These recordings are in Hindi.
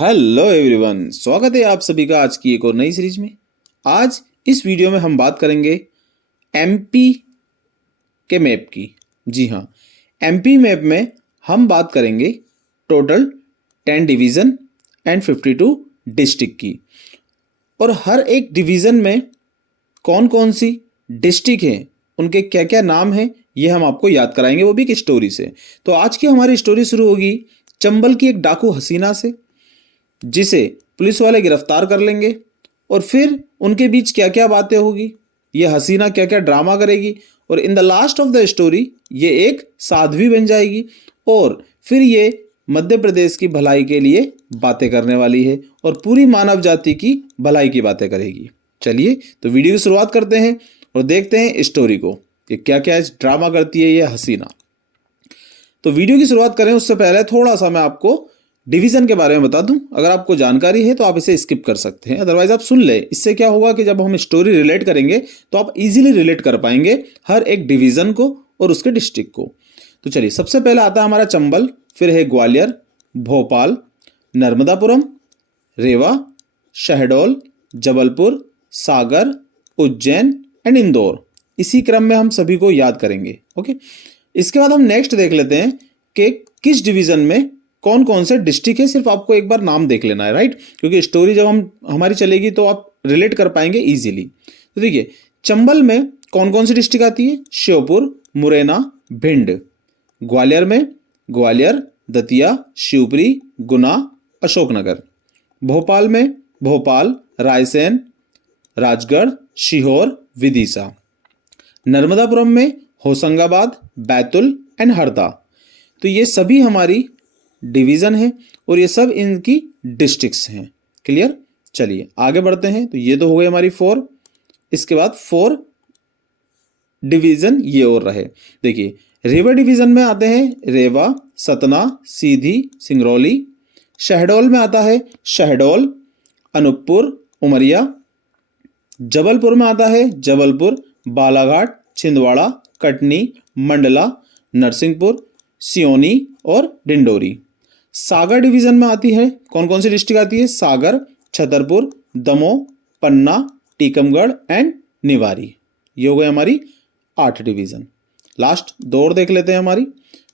हेलो एवरीवन, स्वागत है आप सभी का आज की एक और नई सीरीज में। आज इस वीडियो में हम बात करेंगे एमपी के मैप की। जी हाँ, एमपी मैप में हम बात करेंगे टोटल 10 डिवीज़न एंड 52 डिस्ट्रिक्ट की। और हर एक डिवीज़न में कौन कौन सी डिस्ट्रिक्ट हैं, उनके क्या क्या नाम हैं, ये हम आपको याद कराएंगे, वो भी एक स्टोरी से। तो आज की हमारी स्टोरी शुरू होगी चंबल की एक डाकू हसीना से, जिसे पुलिस वाले गिरफ्तार कर लेंगे। और फिर उनके बीच क्या क्या बातें होगी, ये हसीना क्या क्या ड्रामा करेगी, और in the last of the story ये एक साध्वी बन जाएगी और फिर ये मध्य प्रदेश की भलाई के लिए बातें करने वाली है और पूरी मानव जाति की भलाई की बातें करेगी। चलिए तो वीडियो की शुरुआत करते हैं और देखते हैं स्टोरी को कि क्या क्या ड्रामा करती है ये हसीना। तो वीडियो की शुरुआत करें उससे पहले थोड़ा सा मैं आपको डिवीजन के बारे में बता दूं। अगर आपको जानकारी है तो आप इसे स्किप कर सकते हैं, अदरवाइज आप सुन ले। इससे क्या होगा कि जब हम स्टोरी रिलेट करेंगे तो आप इजीली रिलेट कर पाएंगे हर एक डिवीजन को और उसके डिस्ट्रिक्ट को। तो चलिए, सबसे पहले आता है हमारा चंबल, फिर है ग्वालियर, भोपाल, नर्मदापुरम, रेवा, शहडोल, जबलपुर, सागर, उज्जैन एंड इंदौर। इसी क्रम में हम सभी को याद करेंगे। ओके, इसके बाद हम नेक्स्ट देख लेते हैं कि किस डिवीजन में कौन कौन से डिस्ट्रिक्ट है। सिर्फ आपको एक बार नाम देख लेना है, राइट, क्योंकि स्टोरी जब हमारी चलेगी तो आप रिलेट कर पाएंगे इजीली। तो देखिए, चंबल में कौन कौन सी डिस्ट्रिक्ट आती है? श्योपुर, मुरैना, भिंड। ग्वालियर में ग्वालियर, दतिया, शिवपुरी, गुना, अशोकनगर। भोपाल में भोपाल, रायसेन, राजगढ़, सीहोर, विदिशा। नर्मदापुरम में होशंगाबाद, बैतुल एंड हरदा। तो ये सभी हमारी डिवीज़न है और ये सब इनकी डिस्ट्रिक्ट्स हैं। क्लियर? चलिए आगे बढ़ते हैं। तो ये तो हो गई हमारी 4। इसके बाद 4 डिवीज़न ये और रहे। देखिए, रेवा डिवीज़न में आते हैं रेवा, सतना, सीधी, सिंगरौली। शहडोल में आता है शहडोल, अनूपपुर, उमरिया। जबलपुर में आता है जबलपुर, बालाघाट, छिंदवाड़ा, कटनी, मंडला, नरसिंहपुर, सियोनी और डिंडोरी। सागर डिवीजन में आती है कौन कौन सी डिस्ट्रिक्ट आती है? सागर, छतरपुर, दमोह, पन्ना, टीकमगढ़ एंड निवारी। ये हो गई हमारी 8 डिवीजन। लास्ट 2 और देख लेते हैं हमारी।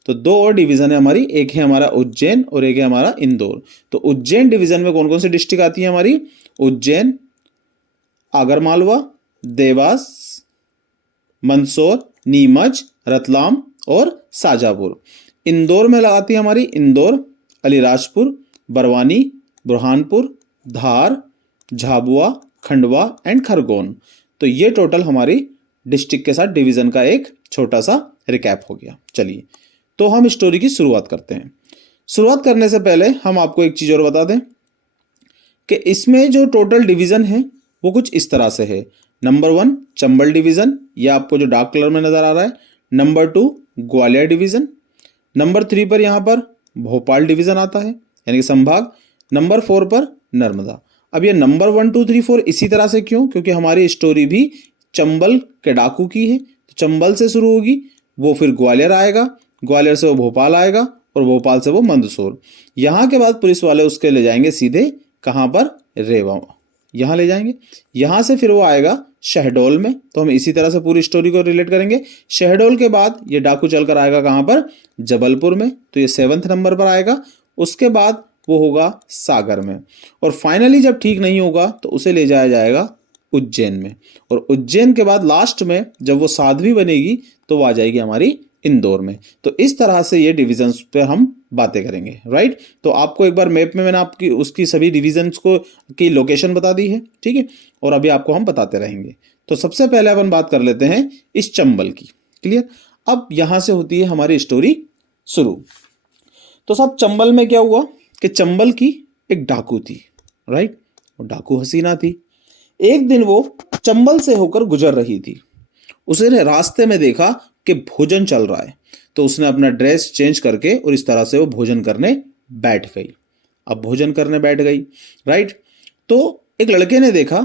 तो 2 और डिवीजन है हमारी, एक है हमारा उज्जैन और एक है हमारा इंदौर। तो उज्जैन डिवीजन में कौन कौन सी डिस्ट्रिक्ट आती है हमारी? उज्जैन, आगरमालवा, देवास, मंदसौर, नीमच, रतलाम और शाजापुर। इंदौर में लगाती है हमारी इंदौर, अलीराजपुर, बरवानी, बुरहानपुर, धार, झाबुआ, खंडवा एंड खरगोन। तो ये टोटल हमारी डिस्ट्रिक्ट के साथ डिवीजन का एक छोटा सा रिकैप हो गया। चलिए तो हम स्टोरी की शुरुआत करते हैं। शुरुआत करने से पहले हम आपको एक चीज़ और बता दें कि इसमें जो टोटल डिवीजन है वो कुछ इस तरह से है। नंबर 1 चंबल डिवीजन, ये आपको जो डार्क कलर में नजर आ रहा है। Number 2 Gwalior division. नंबर 3 पर यहाँ पर भोपाल डिवीजन आता है, यानी कि संभाग। नंबर 4 पर नर्मदा। अब ये नंबर 1 2 3 4 इसी तरह से क्यों? क्योंकि हमारी स्टोरी भी चंबल के डाकू की है। तो चंबल से शुरू होगी, वो फिर ग्वालियर आएगा, ग्वालियर से वो भोपाल आएगा और भोपाल से वो मंदसौर। यहाँ के बाद पुलिस वाले उसके ले जाएंगे सीधे कहाँ पर? रेवा, यहाँ ले जाएंगे। यहाँ से फिर वो आएगा शहडोल में। तो हम इसी तरह से पूरी स्टोरी को रिलेट करेंगे। शहडोल के बाद ये डाकू चलकर आएगा कहाँ पर? जबलपुर में, तो ये 7वें नंबर पर आएगा। उसके बाद वो होगा सागर में, और फाइनली जब ठीक नहीं होगा तो उसे ले जाया जाएगा उज्जैन में। और उज्जैन के बाद लास्ट में जब वो साध्वी बनेगी तो वो आ जाएगी हमारी इंदौर में। तो इस तरह से ये डिविजन्स पे हम बातें करेंगे, राइट। तो आपको एक बार मैप में मैंने आपकी उसकी सभी डिविजन्स को की लोकेशन बता दी है, ठीक है, और अभी आपको हम बताते रहेंगे। तो सबसे पहले अपन बात कर लेते हैं इस चंबल की। क्लियर? अब यहां से होती है हमारी स्टोरी शुरू। तो सब चंबल में क्या हुआ कि चंबल की एक डाकू थी, राइट, वो डाकू हसीना थी। एक दिन वो चंबल से होकर गुजर रही थी। उसने रास्ते में देखा कि भोजन चल रहा है, तो उसने अपना ड्रेस चेंज करके और इस तरह से वो भोजन करने बैठ गई। अब भोजन करने बैठ गई, राइट। तो एक लड़के ने देखा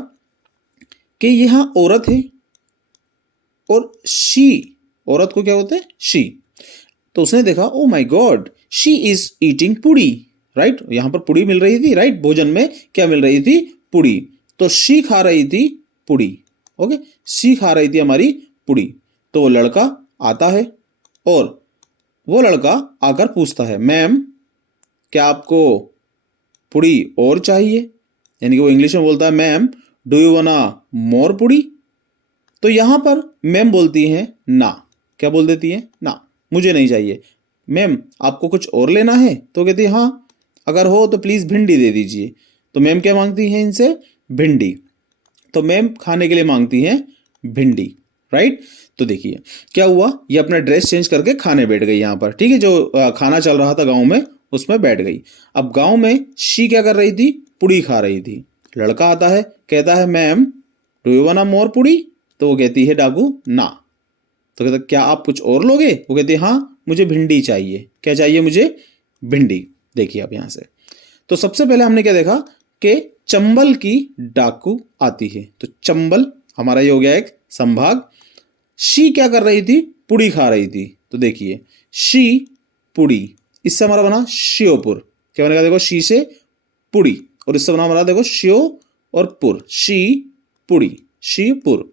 कि यहां औरत है और शी, औरत को क्या होता है? शी। तो उसने देखा, oh my God, she is eating puri. Right, यहाँ पर पुड़ी मिल रही थी, राइट, भोजन में क्या मिल रही थी, पुड़ी, तो शी खा रही थी पुड़ी, ओके, शी खा रही थी हमारी पुड़ी। तो वो लड़का आता है और वो लड़का आकर पूछता है, मैम क्या आपको पुड़ी और चाहिए, यानी कि वो इंग्लिश में बोलता है, मैम डू यू वाना मोर पुड़ी। तो यहां पर मैम बोलती हैं ना, क्या बोल देती है, ना, मुझे नहीं चाहिए। मैम आपको कुछ और लेना है, तो कहती है हाँ, अगर हो तो प्लीज भिंडी दे दीजिए। तो मैम क्या मांगती हैं इनसे, भिंडी। तो मैम खाने के लिए मांगती हैं भिंडी, राइट। तो देखिए क्या हुआ, ये अपना ड्रेस चेंज करके खाने बैठ गई यहाँ पर, ठीक है, जो खाना चल रहा था गाँव में उसमें बैठ गई। अब गाँव में शी क्या कर रही थी, पुड़ी खा रही थी। लड़का आता है, कहता है मैम डू यू वाना मोर पुड़ी। तो वो कहती है डाकू ना। तो कहता क्या आप कुछ और लोगे, वो कहती है हाँ मुझे भिंडी चाहिए। क्या चाहिए मुझे, भिंडी। देखिए अब यहाँ से तो सबसे पहले हमने क्या देखा कि चंबल की डाकू आती है, तो चंबल हमारा ये हो गया एक संभाग। शी क्या कर रही थी, पुड़ी खा रही थी। तो देखिए शी पुड़ी, इससे हमारा बना श्योपुर। क्या बनेगा, देखो शी से पुड़ी, और इससे बना हमारा देखो श्यो और पुर, शी पुड़ी, शीपुर।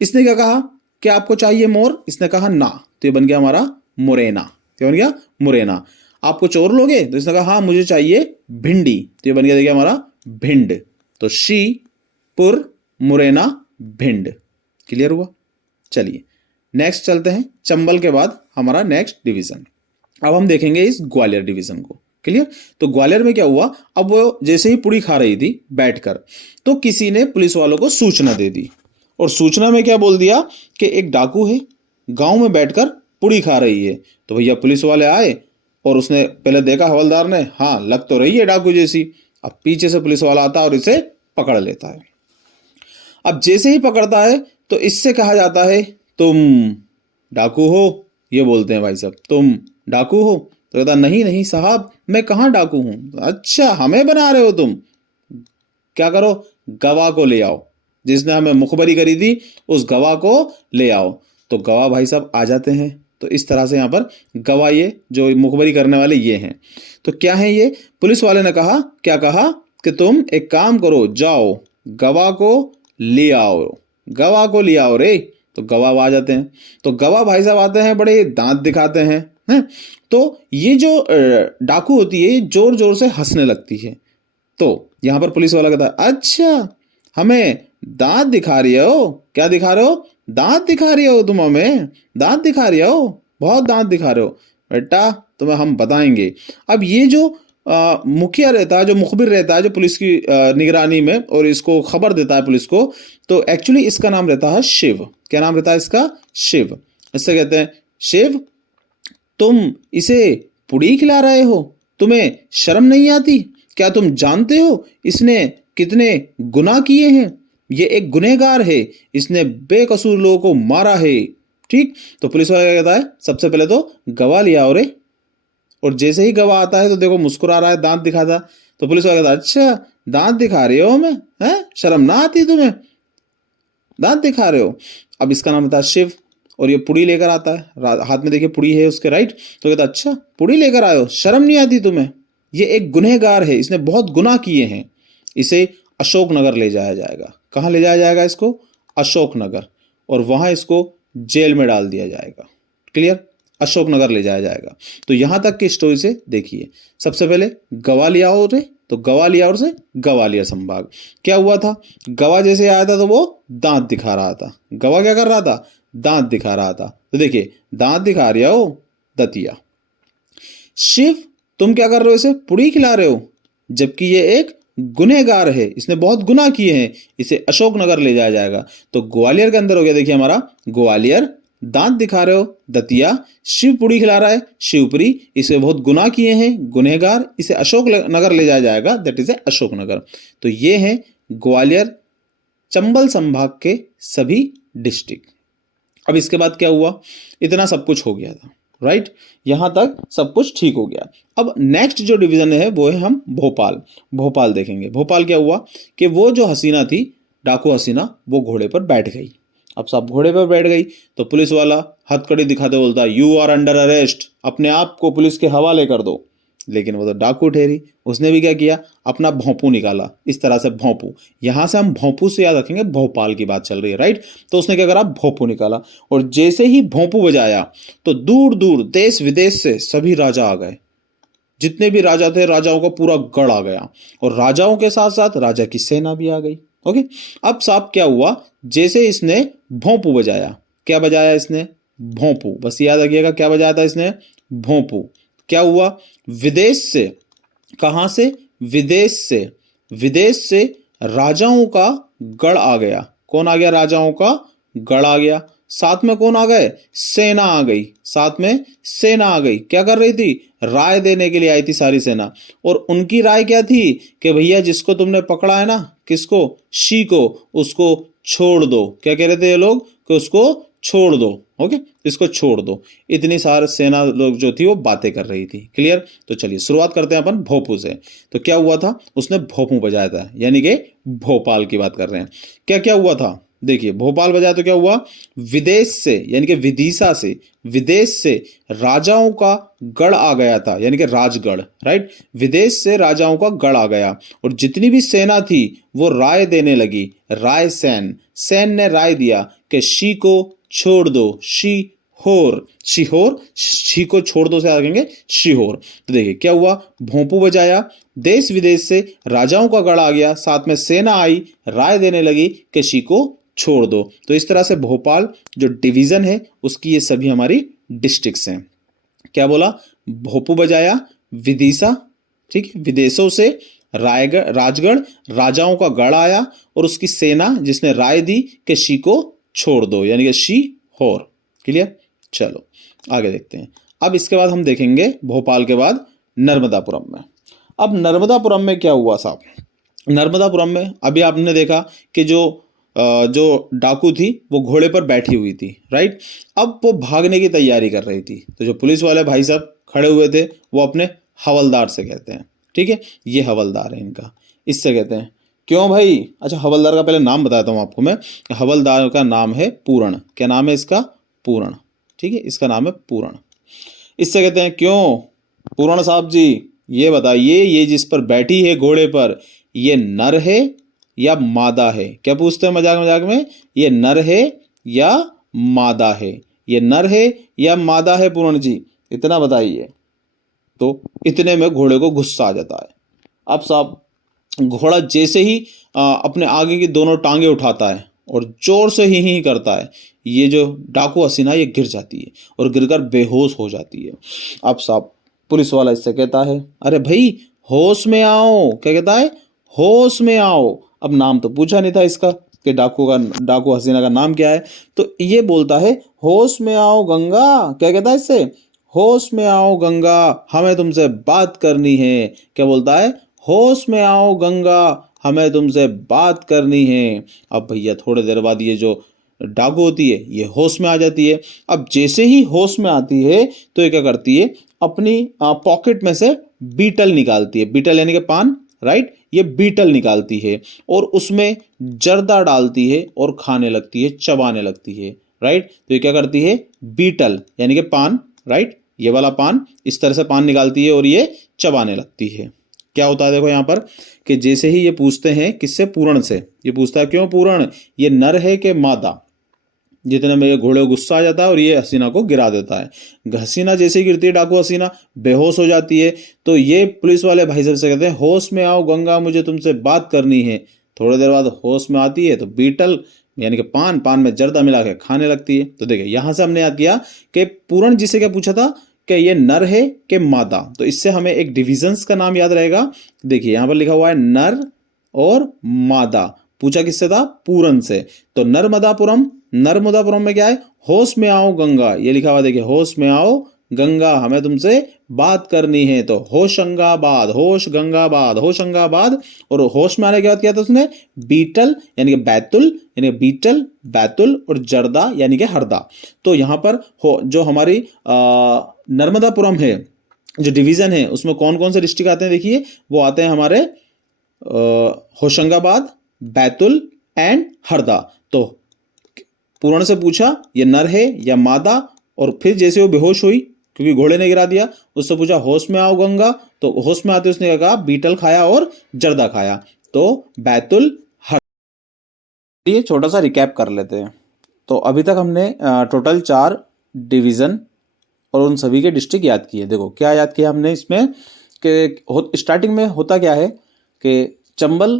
इसने क्या कहा, क्या आपको चाहिए मोर, इसने कहा ना, तो ये बन गया हमारा मुरैना। क्या बन गया, मुरैना। आप कुछ और लोगे, तो इसने कहा हाँ मुझे चाहिए भिंडी, तो ये बन गया देखिए हमारा भिंड। तो शी पुर मुरैना भिंड। क्लियर हुआ। चलिए नेक्स्ट चलते हैं, चंबल के बाद हमारा नेक्स्ट डिवीजन। अब हम देखेंगे इस ग्वालियर डिवीजन को। क्लियर। तो ग्वालियर में क्या हुआ, अब वो जैसे ही पुड़ी खा रही थी बैठकर, तो किसी ने पुलिस वालों को सूचना दे दी, और सूचना में क्या बोल दिया कि एक डाकू है गांव में बैठकर पुड़ी खा रही है। तो भैया पुलिस वाले आए और उसने पहले देखा हवलदार ने, हाँ लग तो रही है डाकू जैसी। अब पीछे से पुलिस वाला आता है और इसे पकड़ लेता है। अब जैसे ही पकड़ता है तो इससे कहा जाता है तुम डाकू हो, ये बोलते हैं भाई साहब, तुम डाकू हो। तो कहता नहीं नहीं साहब मैं कहाँ डाकू हूं। अच्छा हमें बना रहे हो तुम, क्या करो गवाह को ले आओ, जिसने हमें मुखबरी करी थी उस गवाह को ले आओ। तो गवाह भाई साहब आ जाते हैं। तो इस तरह से यहाँ पर गवाह ये जो मुखबरी करने वाले ये हैं। तो क्या है ये, पुलिस वाले ने कहा, क्या कहा कि तुम एक काम करो, जाओ गवाह को ले आओ, गवाह को ले आओ रे। तो गवाह आ जाते हैं। तो गवाह भाई साहब आते हैं, बड़े दांत दिखाते हैं। तो ये जो डाकू होती है जोर जोर से हंसने लगती है। तो यहां पर पुलिस वाला कहता है अच्छा हमें दांत दिखा रही हो, क्या दिखा रहे हो, दांत दिखा रही हो तुम, हमें दांत दिखा रही हो, बहुत दांत दिखा रहे हो बेटा, तुम्हें हम बताएंगे। अब ये जो मुखिया रहता है, जो मुखबिर रहता है, जो पुलिस की निगरानी में और इसको खबर देता है पुलिस को, तो एक्चुअली इसका नाम रहता है शिव। क्या नाम रहता है इसका, शिव। इससे कहते हैं शिव तुम इसे पुड़ी खिला रहे हो, तुम्हें शर्म नहीं आती, क्या तुम जानते हो इसने कितने गुनाह किए हैं, ये एक गुनहगार है, इसने बेकसूर लोगों को मारा है। ठीक। तो पुलिस वाला क्या कहता है, सबसे पहले तो गवाह लिया और और जैसे ही गवाह आता है तो देखो मुस्कुरा रहा है, दांत दिखाता। तो पुलिस वाला कहता है अच्छा दांत दिखा रहे हो हमें, हैं शर्म ना आती तुम्हें, दांत दिखा रहे हो। अब इसका नाम था शिव, और ये पुड़ी लेकर आता है, हाथ में देखिए पुड़ी है उसके, राइट। तो कहता अच्छा पुड़ी लेकर आए हो, शर्म नहीं आती तुम्हें, ये एक गुनहगार है, इसने बहुत गुनाह किए हैं, इसे अशोकनगर ले जाया जाएगा। कहाँ ले जाया जाएगा इसको, अशोकनगर, और वहां इसको जेल में डाल दिया जाएगा। क्लियर, अशोकनगर ले जाया जाएगा। तो यहां तक की स्टोरी से देखिए, सबसे पहले ग्वालियर रे, तो ग्वालियर से ग्वालियर संभाग क्या हुआ था, गवाह जैसे आया था तो वो दांत दिखा रहा था। गवाह क्या कर रहा था, दांत दिखा रहा था। तो देखिए दांत दिखा रहा हो दतिया। शिव तुम क्या कर रहे हो, इसे पुड़ी खिला रहे हो, जबकि ये एक गुनहगार है, इसने बहुत गुनाह किए हैं, इसे अशोकनगर ले जाया जाएगा। तो ग्वालियर के अंदर हो गया देखिए हमारा ग्वालियर, दांत दिखा रहे हो दतिया, शिव पुड़ी खिला रहा है शिवपुरी, इसे बहुत गुनाह किए हैं गुनहगार, इसे अशोक नगर ले जाया जाएगा, दैट इज ए अशोकनगर। तो ये है ग्वालियर चंबल संभाग के सभी डिस्ट्रिक्ट। अब इसके बाद क्या हुआ, इतना सब कुछ हो गया था, राइट, यहां तक सब कुछ ठीक हो गया। अब नेक्स्ट जो डिवीजन है वो है हम भोपाल। भोपाल देखेंगे। भोपाल क्या हुआ कि वो जो हसीना थी, डाकू हसीना, वो घोड़े पर बैठ गई। अब सब घोड़े पर बैठ गई तो पुलिस वाला हथकड़ी दिखाते बोलता यू आर अंडर अरेस्ट, अपने आप को पुलिस के हवाले कर दो। लेकिन वो तो डाकू ठहरी। उसने भी क्या किया, अपना भोंपू निकाला, इस तरह से भोंपू। यहां से हम भोंपू से याद रखेंगे, भोपाल की बात चल रही है, राइट। तो उसने क्या करा, भोंपू निकाला, और जैसे ही भोंपू बजाया तो दूर दूर देश विदेश से सभी राजा आ गए। जितने भी राजा थे, राजाओं का पूरा गढ़ आ गया, और राजाओं के साथ साथ राजा की सेना भी आ गई। ओके, अब साहब क्या हुआ, जैसे इसने भोंपू बजाया, क्या बजाया इसने, भोंपू, बस याद रखिएगा क्या बजाया था इसने, भोंपू। क्या हुआ, विदेश से, कहां से, विदेश से, विदेश से राजाओं का गढ़ आ गया। कौन आ गया, राजाओं का गढ़ आ गया। साथ में कौन आ गए, सेना आ गई, साथ में सेना आ गई। क्या कर रही थी, राय देने के लिए आई थी सारी सेना। और उनकी राय क्या थी कि भैया जिसको तुमने पकड़ा है ना, किसको, शी को, उसको छोड़ दो। क्या कह रहे थे ये लोग, कि उसको छोड़ दो। ओके, इसको छोड़ दो। इतनी सारी सेना लोग जो थी वो बातें कर रही थी। क्लियर। तो चलिए शुरुआत करते हैं अपन भोंपू से। तो क्या हुआ था, उसने भोंपू बजाया था, यानी कि भोपाल की बात कर रहे हैं। क्या क्या हुआ था, देखिए भोपाल बजाया तो क्या हुआ, विदेश से यानी कि विदिशा से, विदेश से राजाओं का गढ़ आ गया था, यानी कि राजगढ़, राइट। विदेश से राजाओं का गढ़ आ गया, और जितनी भी सेना थी वो राय देने लगी। राय सैन, सैन ने राय दिया कि शी को छोड़ दो, शी होर, शिहोर, शी को छोड़ दो से आगे शिहोर। तो देखिए क्या हुआ, भोंपू बजाया, देश विदेश से राजाओं का गढ़ आ गया, साथ में सेना आई, राय देने लगी कि शी को छोड़ दो। तो इस तरह से भोपाल जो डिवीजन है उसकी ये सभी हमारी डिस्ट्रिक्ट्स हैं। क्या बोला, भोंपू बजाया, विदिशा, ठीक है, विदेशों से रायगढ़, राजगढ़, राजाओं का गढ़ आया, और उसकी सेना जिसने राय दी कि शी को छोड़ दो, यानी कि शी होर। क्लियर। चलो आगे देखते हैं। अब इसके बाद हम देखेंगे भोपाल के बाद नर्मदापुरम में। अब नर्मदापुरम में क्या हुआ साहब, नर्मदापुरम में अभी आपने देखा कि जो डाकू थी वो घोड़े पर बैठी हुई थी, राइट। अब वो भागने की तैयारी कर रही थी, तो जो पुलिस वाले भाई साहब खड़े हुए थे वो अपने हवलदार से कहते हैं, ठीक है, ये हवलदार है इनका, इससे कहते हैं क्यों भाई। अच्छा, हवलदार का पहले नाम बताता हूँ आपको मैं। हवलदार का नाम है पूर्ण। क्या नाम है इसका, पूर्ण, ठीक है, इसका नाम है पूर्ण। इससे कहते हैं क्यों पूर्ण साहब जी, ये बताइए, ये जिस पर बैठी है घोड़े पर, ये नर है या मादा है। क्या पूछते हैं मजाक मजाक में, ये नर है या मादा है, ये नर है या मादा है पूर्ण जी, इतना बताइए। तो इतने में घोड़े को गुस्सा आ जाता है। अब साहब घोड़ा जैसे ही अपने आगे की दोनों टांगे उठाता है और जोर से ही करता है, ये जो डाकू हसीना ये गिर जाती है और गिरकर बेहोश हो जाती है। अब साहब पुलिस वाला इससे कहता है, अरे भाई होश में आओ। क्या कहता है, होश में आओ। अब नाम तो पूछा नहीं था इसका कि डाकू हसीना का नाम क्या है, तो ये बोलता है होश में आओ गंगा। क्या कहता है इससे, होश में आओ गंगा, हमें तुमसे बात करनी है। क्या बोलता है, होश में आओ गंगा, हमें तुमसे बात करनी है। अब भैया थोड़ी देर बाद ये जो डाकू होती है ये होश में आ जाती है। अब जैसे ही होश में आती है तो ये क्या करती है, अपनी पॉकेट में से बीटल निकालती है। बीटल यानी कि पान, राइट। ये बीटल निकालती है और उसमें जर्दा डालती है और खाने लगती है, चबाने लगती है, राइट। तो ये क्या करती है, बीटल यानी कि पान, राइट, ये वाला पान, इस तरह से पान निकालती है और ये चबाने लगती है। क्या होता है देखो यहाँ पर कि जैसे ही ये पूछते हैं किससे, पूर्ण से, ये पूछता है क्यों पूर्ण, ये नर है कि मादा। जितने में ये घोड़े को गुस्सा आ जाता है और ये हसीना को गिरा देता है। हसीना जैसे ही गिरती है, डाकू हसीना बेहोश हो जाती है। तो ये पुलिस वाले भाई साहब से कहते हैं, होश में आओ गंगा, मुझे तुमसे बात करनी है। थोड़ी देर बाद होश में आती है तो बीटल यानी कि पान में जर्दा मिला के खाने लगती है। तो देखिए यहाँ से हमने याद किया कि पूर्ण जिसे क्या पूछा था कि ये नर है कि मादा, तो इससे हमें एक डिविजन्स का नाम याद रहेगा। देखिए यहाँ पर लिखा हुआ है नर और मादा, पूछा किससे था, पूर्ण से। तो नर्मदापुरम, नर्मदापुरम में क्या है, होश में आओ गंगा, ये लिखा हुआ देखिए, होश में आओ गंगा, हमें तुमसे बात करनी है। तो होशंगाबाद, होश गंगाबाद, होशंगाबाद। और होश में आने के बाद क्या था उसने, बीटल यानी कि बैतुल, यानी बीटल, बैतुल, और जर्दा यानी कि हरदा। तो यहाँ पर जो हमारी नर्मदापुरम है, जो डिवीजन है, उसमें कौन कौन से डिस्ट्रिक्ट आते हैं देखिए, वो आते हैं हमारे होशंगाबाद, बैतुल एंड हरदा। तो पूर्ण से पूछा ये नर है या मादा, और फिर जैसे वो बेहोश हुई क्योंकि घोड़े ने गिरा दिया। उससे पूछा होश में आओ गंगा, तो होश में आते उसने क्या कहा, बीटल खाया और जर्दा खाया। तो बैतुल हर। ये छोटा सा रिकैप कर लेते हैं। तो अभी तक हमने टोटल 4 डिवीज़न और उन सभी के डिस्ट्रिक्ट याद किए। देखो क्या याद किया हमने इसमें कि स्टार्टिंग में होता क्या है कि चंबल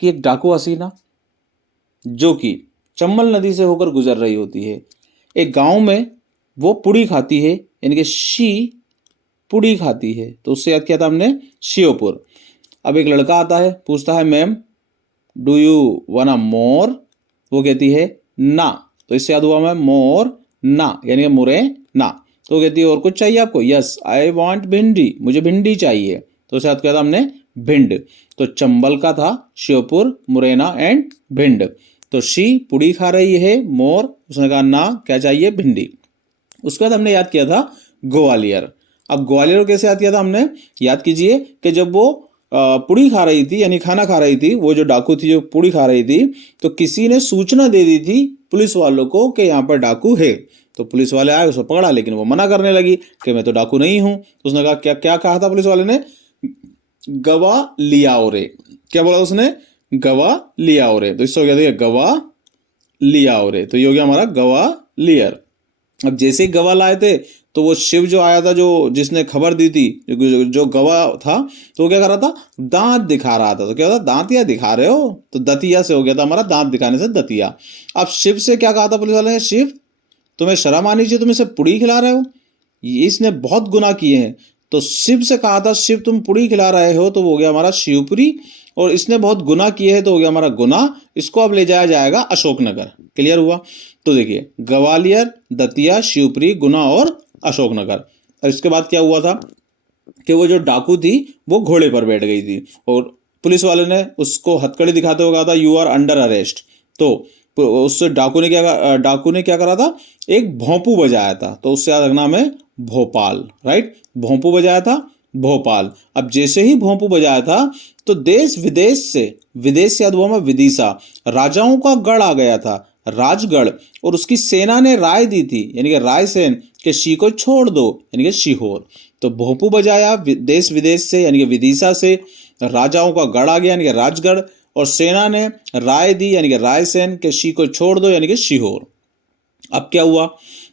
की एक डाकू हसीना जो कि चंबल नदी से होकर गुजर रही होती है, एक गांव में वो पुड़ी खाती है, यानी कि शी पुड़ी खाती है, तो उससे याद किया था हमने शिवपुर। अब एक लड़का आता है, पूछता है मैम डू यू वाना मोर, वो कहती है ना, तो इससे याद हुआ मैं मोर ना, यानी कि मुरे ना। तो कहती है और कुछ चाहिए आपको, यस आई वांट भिंडी, मुझे भिंडी चाहिए, तो उसे याद किया था हमने भिंड। तो चंबल का था शिवपुर, मुरैना एंड भिंड। तो शी पुड़ी खा रही है, मोर उसने कहा ना क्या चाहिए, भिंडी। उसके बाद हमने याद किया था ग्वालियर। अब ग्वालियर को कैसे याद किया था हमने, याद कीजिए कि जब वो पुड़ी खा रही थी, यानी खाना खा रही थी, वो जो डाकू थी जो पुड़ी खा रही थी, तो किसी ने सूचना दे दी थी पुलिस वालों को कि यहाँ पर डाकू है। तो पुलिस वाले आए, उसको पकड़ा, लेकिन वो मना करने लगी कि मैं तो डाकू नहीं हूं। तो उसने कहा क्या क्या कहा था पुलिस वाले ने, गवा लियाओ रे, क्या बोला उसने, गवा लियाओ रे। तो इससे हो गया था गवा लियाओ रे, तो ये हो गया हमारा गवा लियर। अब जैसे ही गवाह लाए थे तो वो शिव जो आया था, जो जिसने खबर दी थी, जो गवाह था, तो वो क्या कर रहा था, दांत दिखा रहा था। तो क्या था, दांत या दिखा रहे हो, तो दतिया से हो गया था हमारा, दांत दिखाने से दतिया। अब शिव से क्या कहा था पुलिस वाले ने, शिव तुम्हें शर्म आनी चाहिए, तुम इसे पुड़ी खिला रहे हो, इसने बहुत गुनाह किए हैं। तो शिव से कहा था शिव तुम पुड़ी खिला रहे हो, तो वो हो गया हमारा शिवपुरी, और इसने बहुत गुनाह किए हैं, तो हो गया हमारा गुनाह। इसको अब ले जाया जाएगा अशोकनगर। क्लियर हुआ। तो देखिए ग्वालियर, दतिया, शिवपुरी, गुना और अशोकनगर। और इसके बाद क्या हुआ था कि वो जो डाकू थी वो घोड़े पर बैठ गई थी, और पुलिस वाले ने उसको हथकड़ी दिखाते हुए कहा था यू आर अंडर अरेस्ट। तो उससे डाकू ने क्या करा था, एक भोंपू बजाया था, तो उससे याद रखना हमें भोपाल, राइट, भोंपू बजाया था भोपाल। अब जैसे ही भोंपू बजाया था तो देश विदेश से याद हुआ मैं विदिशा, राजाओं का गढ़ आ गया था, राजगढ़, और उसकी सेना ने राय दी थी, यानी कि रायसेन के शी को छोड़ दो, यानी कि सीहोर। तो भोंपू बजाया देश विदेश से, यानी कि विदिशा से, राजाओं का गढ़ आ गया यानी कि राजगढ़, और सेना ने राय दी यानी कि रायसेन के शी को छोड़ दो, यानी कि सीहोर। अब क्या हुआ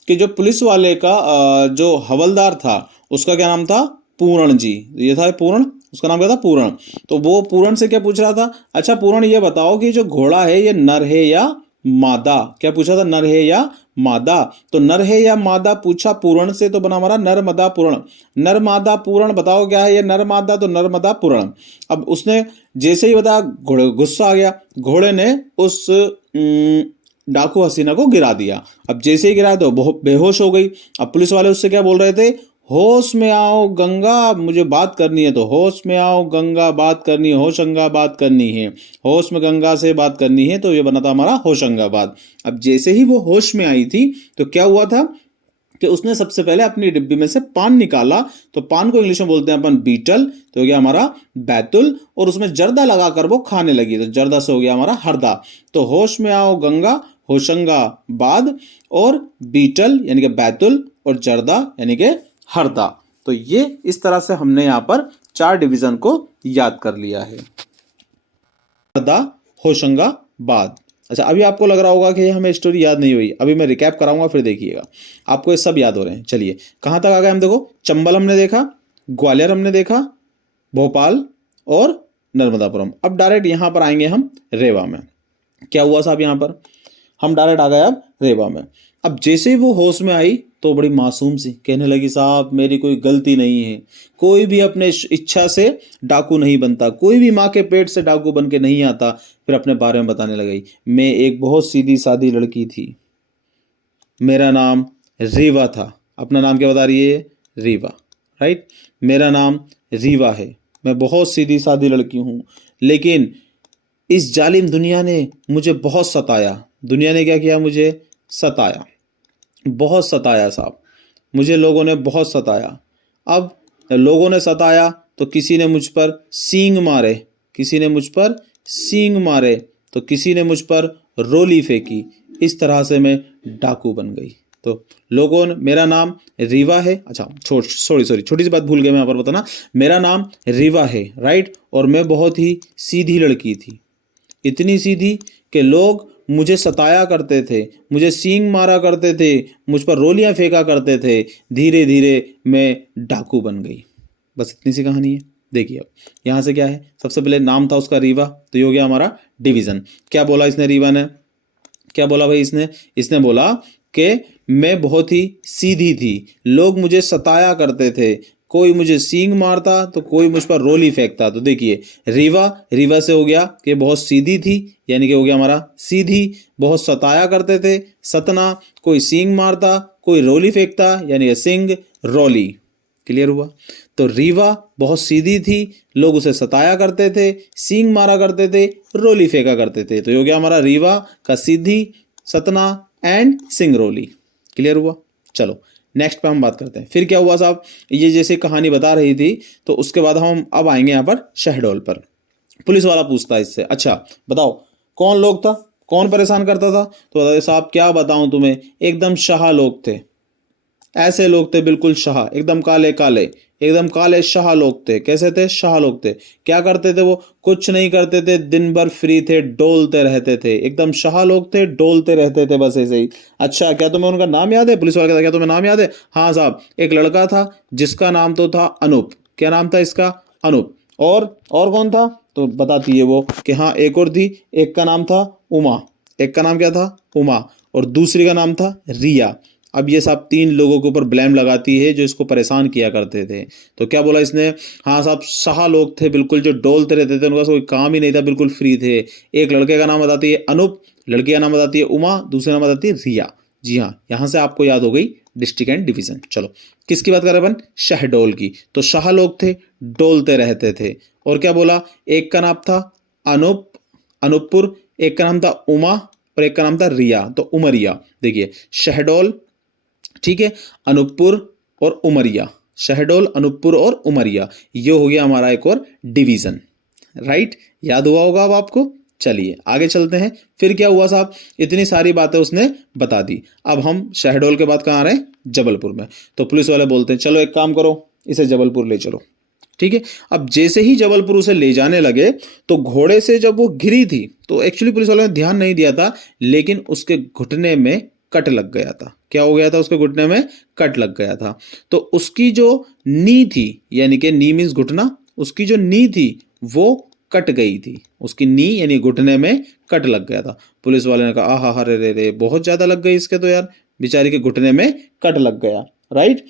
कि जो पुलिस वाले का जो हवलदार था उसका क्या नाम था, पूरण जी, ये था पूरण, उसका नाम क्या था, पूरण। तो वो पूरण से क्या पूछ रहा था, अच्छा पूरण ये बताओ कि जो घोड़ा है ये नर है या मादा, क्या पूछा था, नर है या मादा। तो नर है या मादा पूछा पूरण से, तो बना हमारा नर्मदा पूरण। नर्मदा पूरण बताओ क्या है ये, नर मादा, तो नर्मदा पूरण। अब उसने जैसे ही बताया, घोड़े गुस्सा आ गया, घोड़े ने उस डाकू हसीना को गिरा दिया। अब जैसे ही गिराया तो बेहोश हो गई। अब पुलिस वाले उससे क्या बोल रहे थे, होश में आओ गंगा, मुझे बात करनी है, तो होश में आओ गंगा, बात करनी है, होशंगाबाद करनी है, होश में गंगा से बात करनी है, तो ये बना था हमारा होशंगाबाद। अब जैसे ही वो होश में आई थी तो क्या हुआ था कि उसने सबसे पहले अपनी डिब्बी में से पान निकाला, तो पान को इंग्लिश में बोलते हैं अपन बीटल, तो हो गया हमारा बैतुल, और उसमें जर्दा लगाकर वो खाने लगी, तो जर्दा से हो गया हमारा हरदा। तो होश में आओ गंगा, होशंगाबाद, और बीटल यानी कि बैतुल, और जर्दा यानी कि हरदा। तो ये इस तरह से हमने यहाँ पर 4 डिवीजन को याद कर लिया है। हरदा, होशंगाबाद। अच्छा अभी आपको लग रहा होगा कि हमें स्टोरी याद नहीं हुई, अभी मैं रिकैप कराऊंगा, फिर देखिएगा आपको ये सब याद हो रहे हैं। चलिए कहाँ तक आ गए हम, देखो चंबल हमने देखा, ग्वालियर हमने देखा, भोपाल और नर्मदापुरम। अब डायरेक्ट यहाँ पर आएंगे हम रेवा में। क्या हुआ साहब, यहाँ पर हम डायरेक्ट आ गए अब रेवा में। अब जैसे ही वो होश में आई तो बड़ी मासूम सी कहने लगी, साहब मेरी कोई गलती नहीं है, कोई भी अपने इच्छा से डाकू नहीं बनता, कोई भी माँ के पेट से डाकू बन के नहीं आता। फिर अपने बारे में बताने लगी, मैं एक बहुत सीधी सादी लड़की थी, मेरा नाम रीवा था। अपना नाम क्या बता रही है, रीवा, राइट, मेरा नाम रीवा है, मैं बहुत सीधी सादी लड़की हूँ, लेकिन इस जालिम दुनिया ने मुझे बहुत सताया। दुनिया ने क्या किया, मुझे सताया, बहुत सताया साहब, मुझे लोगों ने बहुत सताया। अब लोगों ने सताया तो किसी ने मुझ पर सींग मारे, किसी ने मुझ पर सींग मारे, तो किसी ने मुझ पर रोली फेंकी, इस तरह से मैं डाकू बन गई। तो लोगों, मेरा नाम रीवा है। अच्छा सॉरी छोटी सी बात भूल गया मैं यहाँ पर बताना। मेरा नाम रीवा है, राइट, और मैं बहुत ही सीधी लड़की थी, इतनी सीधी कि लोग मुझे सताया करते थे, मुझे सींग मारा करते थे, मुझ पर रोलियां फेंका करते थे। धीरे धीरे मैं डाकू बन गई। बस इतनी सी कहानी है। देखिए अब यहाँ से क्या है, सबसे पहले नाम था उसका रीवा, तो ये हो गया हमारा डिवीजन। क्या बोला इसने रीवा ने, क्या बोला भाई इसने बोला कि मैं बहुत ही सीधी थी, लोग मुझे सताया करते थे, कोई मुझे सींग मारता तो कोई मुझ पर रोली फेंकता। तो देखिए रीवा से हो गया कि बहुत सीधी थी, यानी कि हो गया हमारा सीधी, बहुत सताया करते थे, सतना, कोई सींग मारता कोई रोली फेंकता, यानी कि सिंग रोली। क्लियर हुआ। तो रीवा बहुत सीधी थी, लोग उसे सताया करते थे, सींग मारा करते थे, रोली फेंका करते थे। तो ये हो गया हमारा रीवा का सीधी, सतना एंड सिंगरौली। क्लियर हुआ। चलो नेक्स्ट पे हम बात करते हैं। फिर क्या हुआ साहब, ये जैसे कहानी बता रही थी, तो उसके बाद हम अब आएंगे यहाँ पर शहडोल पर। पुलिस वाला पूछता है इससे, अच्छा बताओ कौन लोग था, कौन परेशान करता था। तो बताते साहब क्या बताऊं तुम्हें, एकदम शाह लोग थे, ऐसे लोग थे बिल्कुल शाह, एकदम काले काले, एकदम काले शाह लोग थे। कैसे थे, शाह लोग थे। क्या करते थे वो, कुछ नहीं करते थे, दिन भर फ्री थे, डोलते रहते थे। एकदम शाह लोग थे, डोलते रहते थे, बस ऐसे ही। अच्छा क्या तुम्हें उनका नाम याद है, पुलिस वाला कहता क्या तुम्हें नाम याद है। हाँ साहब, एक लड़का था जिसका नाम तो था अनूप। क्या नाम था इसका, अनूप। और कौन था, तो बताती है वो कि हाँ एक और थी, एक का नाम था उमा, एक का नाम क्या था उमा, और दूसरी का नाम था रिया। अब ये सब तीन लोगों के ऊपर ब्लेम लगाती है जो इसको परेशान किया करते थे। तो क्या बोला इसने, हाँ साहब शाह लोग थे बिल्कुल, जो डोलते रहते थे, उनका कोई काम ही नहीं था, बिल्कुल फ्री थे। एक लड़के का नाम बताती है अनूप, लड़की का नाम बताती है उमा, दूसरा नाम बताती है रिया। जी हाँ, यहाँ से आपको याद हो गई डिस्ट्रिक्ट एंड डिवीजन। चलो किसकी बात कर रहे हैं अपन, शहडोल की। तो शाह लोग थे, डोलते रहते थे। और क्या बोला, एक का नाम था अनूप, अनूपपुर, एक का नाम था उमा, और एक का नाम था रिया, तो उमरिया। देखिए शहडोल, ठीक है, अनूपपुर और उमरिया, शहडोल, अनूपपुर और उमरिया, ये हो गया हमारा एक और डिवीजन, राइट। याद हुआ होगा अब आपको। चलिए आगे चलते हैं। फिर क्या हुआ साहब, इतनी सारी बातें उसने बता दी। अब हम शहडोल के बाद कहाँ आ रहे हैं, जबलपुर में। तो पुलिस वाले बोलते हैं चलो एक काम करो, इसे जबलपुर ले चलो। ठीक है। अब जैसे ही जबलपुर उसे ले जाने लगे, तो घोड़े से जब वो गिरी थी, तो एक्चुअली पुलिस वालों ने ध्यान नहीं दिया था, लेकिन उसके घुटने में कट लग गया था। क्या हो गया था, उसके घुटने में कट लग गया था। तो उसकी जो नी थी, यानी कि नी मीन्स घुटना, उसकी जो नी थी वो कट गई थी, उसकी नी यानी घुटने में कट लग गया था। पुलिस वाले ने कहा आहा अरे रे रे, बहुत ज्यादा लग गई इसके, तो यार बेचारी के घुटने में कट लग गया, राइट।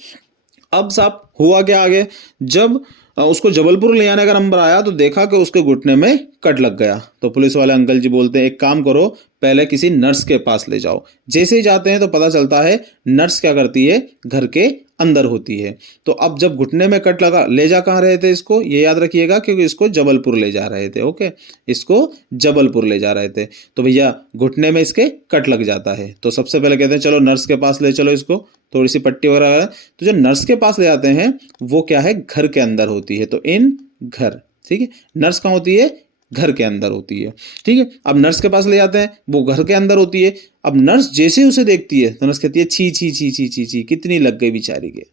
अब साहब हुआ क्या आगे, जब उसको जबलपुर ले आने का नंबर आया, तो देखा कि उसके घुटने में कट लग गया। तो पुलिस वाले अंकल जी बोलते हैं एक काम करो, पहले किसी नर्स के पास ले जाओ। जैसे ही जाते हैं तो पता चलता है नर्स क्या करती है, घर के अंदर होती है। तो अब जब घुटने में कट लगा, ले जा कहाँ रहे थे इसको, ये याद रखिएगा, क्योंकि इसको जबलपुर ले जा रहे थे। ओके, इसको जबलपुर ले जा रहे थे। तो भैया घुटने में इसके कट लग जाता है, तो सबसे पहले कहते हैं चलो नर्स के पास ले चलो इसको, थोड़ी सी पट्टी वगैरह। तो जो नर्स के पास ले जाते हैं वो क्या है, घर के अंदर होती है, तो इन घर, ठीक है। नर्स कहाँ होती है, घर के अंदर होती है, ठीक है। अब नर्स के पास ले जाते हैं, वो घर के अंदर होती है। अब नर्स जैसे ही उसे देखती है, तो नर्स कहती है छी छी छी छी छी छी, कितनी लग गई बेचारी के,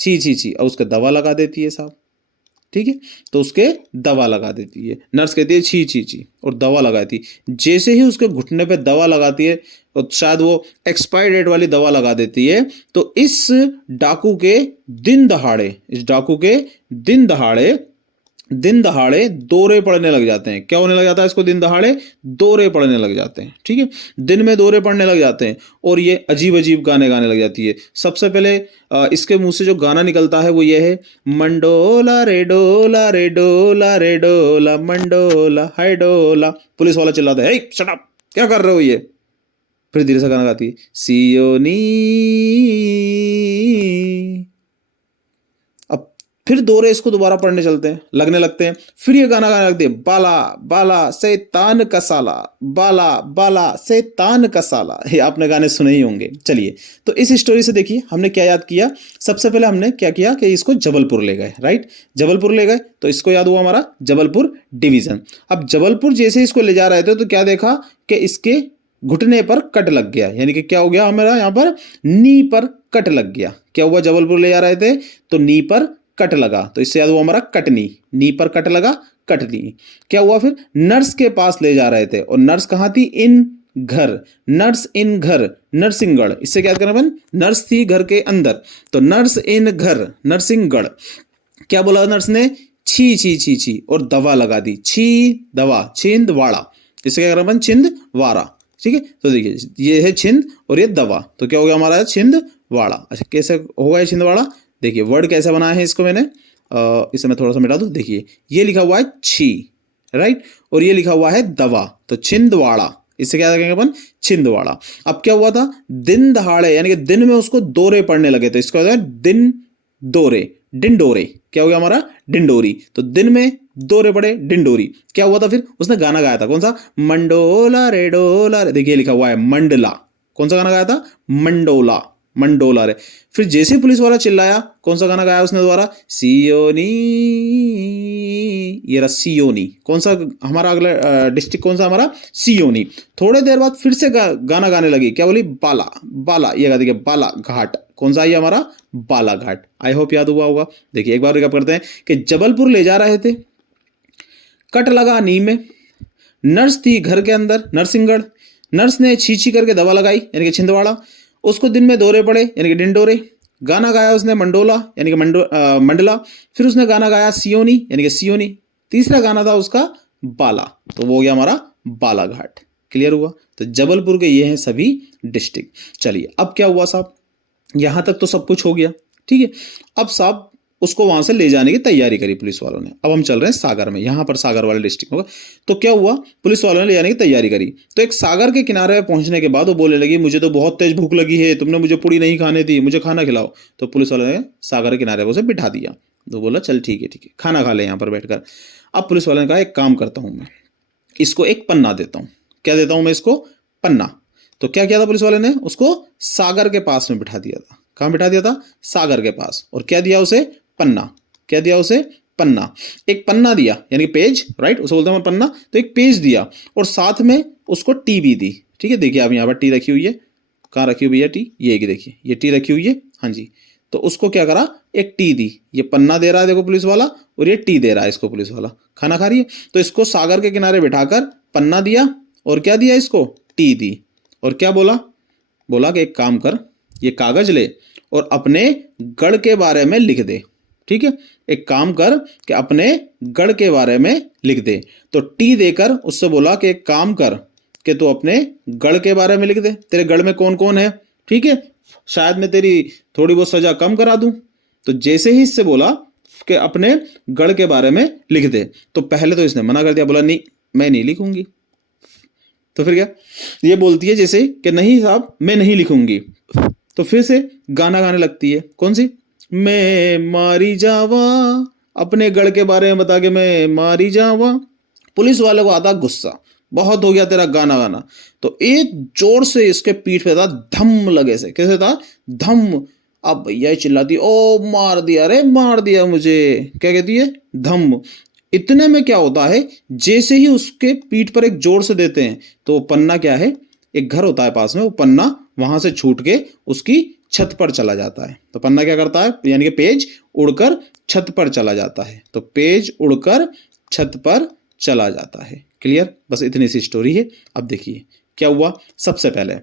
छी छी छी, और उसके दवा लगा देती है साहब, ठीक है। तो उसके दवा लगा देती है, नर्स कहती है छी छी छी, और दवा लगाती। जैसे ही उसके घुटने पे दवा लगाती है, और शायद वो एक्सपायर डेट वाली दवा लगा देती है, तो इस डाकू के दिन दहाड़े, इस डाकू के दिन दहाड़े दौरे पड़ने लग जाते हैं। क्या होने लग जाता है इसको, दिन दहाड़े दौरे पड़ने लग जाते हैं, ठीक है। दिन में दौरे पड़ने लग जाते हैं, और ये अजीब अजीब गाने गाने लग जाती है। सबसे पहले इसके मुंह से जो गाना निकलता है वो ये है, मंडोला रे डोला रे डोला रे डोला, मंडोला हाय डोला। पुलिस वाला चिल्लाता है हे शट अप, क्या कर रहे हो ये। फिर धीरे से गाना गाती है, सियोनी। अब फिर दौरे इसको दोबारा पढ़ने चलते हैं, लगने लगते हैं। फिर ये गाना गाने लगते हैं, बाला बाला शैतान का साला, बाला बाला शैतान का साला। ये आपने गाने सुने ही होंगे। चलिए, तो इस स्टोरी से देखिए हमने क्या याद किया। सबसे पहले हमने क्या किया कि इसको जबलपुर ले गए, राइट। जबलपुर ले गए तो इसको याद हुआ हमारा जबलपुर डिवीजन। अब जबलपुर जैसे इसको ले जा रहे थे, तो क्या देखा कि इसके घुटने पर कट लग गया, यानी कि क्या हो गया हमारा यहाँ पर नी पर कट लग गया। क्या हुआ, जबलपुर ले जा रहे थे तो नी पर कट लगा, तो इससे याद हुआ हमारा कटनी, नी पर कट लगा कटनी। क्या हुआ फिर, नर्स के पास ले जा रहे थे और नर्स कहाँ थी, इन घर, नर्स इन घर, नरसिंहगढ़, इससे क्या करना अपन, नर्स थी घर के अंदर तो नर्स इन घर नरसिंहगढ़। क्या बोला नर्स ने, छी छी छी छी और दवा लगा दी, छी दवा, छिंदवाड़ा, इससे क्या करना अपन, छिंदवाड़ा। ठीक है, तो देखिए ये है छिंद और ये दवा, तो क्या हो गया हमारा छिंदवाड़ा। अच्छा कैसे होगा ये छिंदवाड़ा, देखिए वर्ड कैसे बनाया है इसको मैंने, इसे मैं थोड़ा सा मिटा दूं। देखिए ये लिखा हुआ है छी, राइट, और ये लिखा हुआ है दवा, तो छिंदवाड़ा, इससे क्या कहेंगे अपन, छिंदवाड़ा। अब क्या हुआ था, दिन दहाड़े यानी कि दिन में उसको दौरे पड़ने लगे, तो इसका होता है दिन दौरे, डिंडोरे। क्या हो गया हमारा, डिंडोरी, तो दिन में दौरे पड़े, डिंडोरी। क्या हुआ था फिर, उसने गाना गाया था, कौन सा, मंडोला रे डोला रे, देखिए लिखा हुआ है मंडला, कौन सा गाना गाया था, मंडोला, मंडोला रे। फिर जैसे ही पुलिस वाला चिल्लाया, कौन सा गाना गाया उसने दोबारा, सियोनी, ये रहा सियोनी, कौन सा हमारा अगला डिस्ट्रिक्ट कौन सा हमारा, सियोनी। थोड़ी देर बाद फिर से गाना गाने लगी, क्या बोली, बाला, बाला, ये गा देखिए बाला घाट, कौन सा ये हमारा, बालाघाट। आई होप याद हुआ होगा। देखिए एक बार रिकैप करते हैं कि जबलपुर ले जा रहे थे, कट लगा नी में, नर्स थी घर के अंदर नरसिंहगढ़, नर्स ने छीछी करके दवा लगाई यानी कि छिंदवाड़ा, उसको दिन में दौरे पड़े यानी कि डिंडोरे, गाना गाया उसने मंडोला यानी कि मंडला, फिर उसने गाना गाया सियोनी यानी कि सियोनी, तीसरा गाना था उसका बाला, तो वो हो गया हमारा बालाघाट। क्लियर हुआ, तो जबलपुर के ये हैं सभी डिस्ट्रिक्ट। चलिए अब क्या हुआ साहब, यहां तक तो सब कुछ हो गया, ठीक है। अब साहब उसको वहां से ले जाने की तैयारी करी पुलिस वालों ने। अब हम चल रहे हैं सागर में, यहां पर सागर वाले डिस्ट्रिक्ट होगा। तो क्या हुआ, पुलिस वालों ने ले जाने की तैयारी करी, तो एक सागर के किनारे पहुंचने के बाद वो बोलने लगी, मुझे तो बहुत तेज भूख लगी है, तुमने मुझे पूड़ी नहीं खाने दी, मुझे खाना खिलाओ। तो पुलिस वालों ने सागर के किनारे उसे बिठा दिया, तो बोला चल ठीक है खाना खा ले यहाँ पर बैठकर। अब पुलिस वालों ने कहा एक काम करता हूं मैं, इसको एक पन्ना देता हूं। क्या देता हूं मैं इसको, पन्ना। तो क्या किया था पुलिस वाले ने, उसको सागर के पास में बिठा दिया था। कहां बिठा दिया था, सागर के पास, और क्या दिया उसे, पन्ना। क्या दिया उसे, पन्ना, एक पन्ना दिया यानी पेज, राइट, उसे बोलते हैं पन्ना, तो एक पेज दिया और साथ में उसको टी भी दी। ठीक है, देखिए आप यहाँ पर टी रखी हुई है, कहाँ रखी हुई है टी, ये देखिए ये टी रखी हुई है, हाँ जी। तो उसको क्या करा, एक टी दी, ये पन्ना दे रहा है देखो पुलिस वाला, और ये टी दे रहा है इसको पुलिस वाला, खाना खा रही है। तो इसको सागर के किनारे बिठाकर पन्ना दिया और क्या दिया इसको, टी दी, और क्या बोला, बोला कि एक काम कर, ये कागज ले और अपने गढ़ के बारे में लिख दे। ठीक है, एक काम कर कि अपने गढ़ के बारे में लिख दे। तो टी देकर उससे बोला कि एक काम कर कि तू अपने गढ़ के बारे में लिख दे, तेरे गढ़ में कौन कौन है, ठीक है, शायद मैं तेरी थोड़ी बहुत सजा कम करा दूं। तो जैसे ही इससे बोला कि अपने गढ़ के बारे में लिख दे, तो पहले तो इसने मना कर दिया, बोला नहीं मैं नहीं लिखूंगी। तो फिर क्या, ये बोलती है जैसे कि नहीं साहब मैं नहीं लिखूंगी। तो फिर से गाना गाने लगती है, कौन सी, मैं मारी जावा, अपने गढ़ के बारे में बता के मैं मारी जावा। पुलिस वाले को आता गुस्सा, बहुत हो गया तेरा गाना गाना। तो एक जोर से इसके पीठ पे था धम लगे से, कैसे था, धम। अब भैया चिल्लाती, ओ मार दिया रे, मार दिया मुझे, क्या कहती है, धम। इतने में क्या होता है, जैसे ही उसके पीठ पर एक जोर से देते हैं तो वो पन्ना क्या है, एक घर होता है पास में, वो पन्ना वहां से छूट के उसकी छत पर चला जाता है। तो पन्ना क्या करता है, यानी कि पेज उड़कर छत पर चला जाता है। तो पेज उड़कर छत पर चला जाता है। क्लियर, बस इतनी सी स्टोरी है। अब देखिए क्या हुआ, सबसे पहले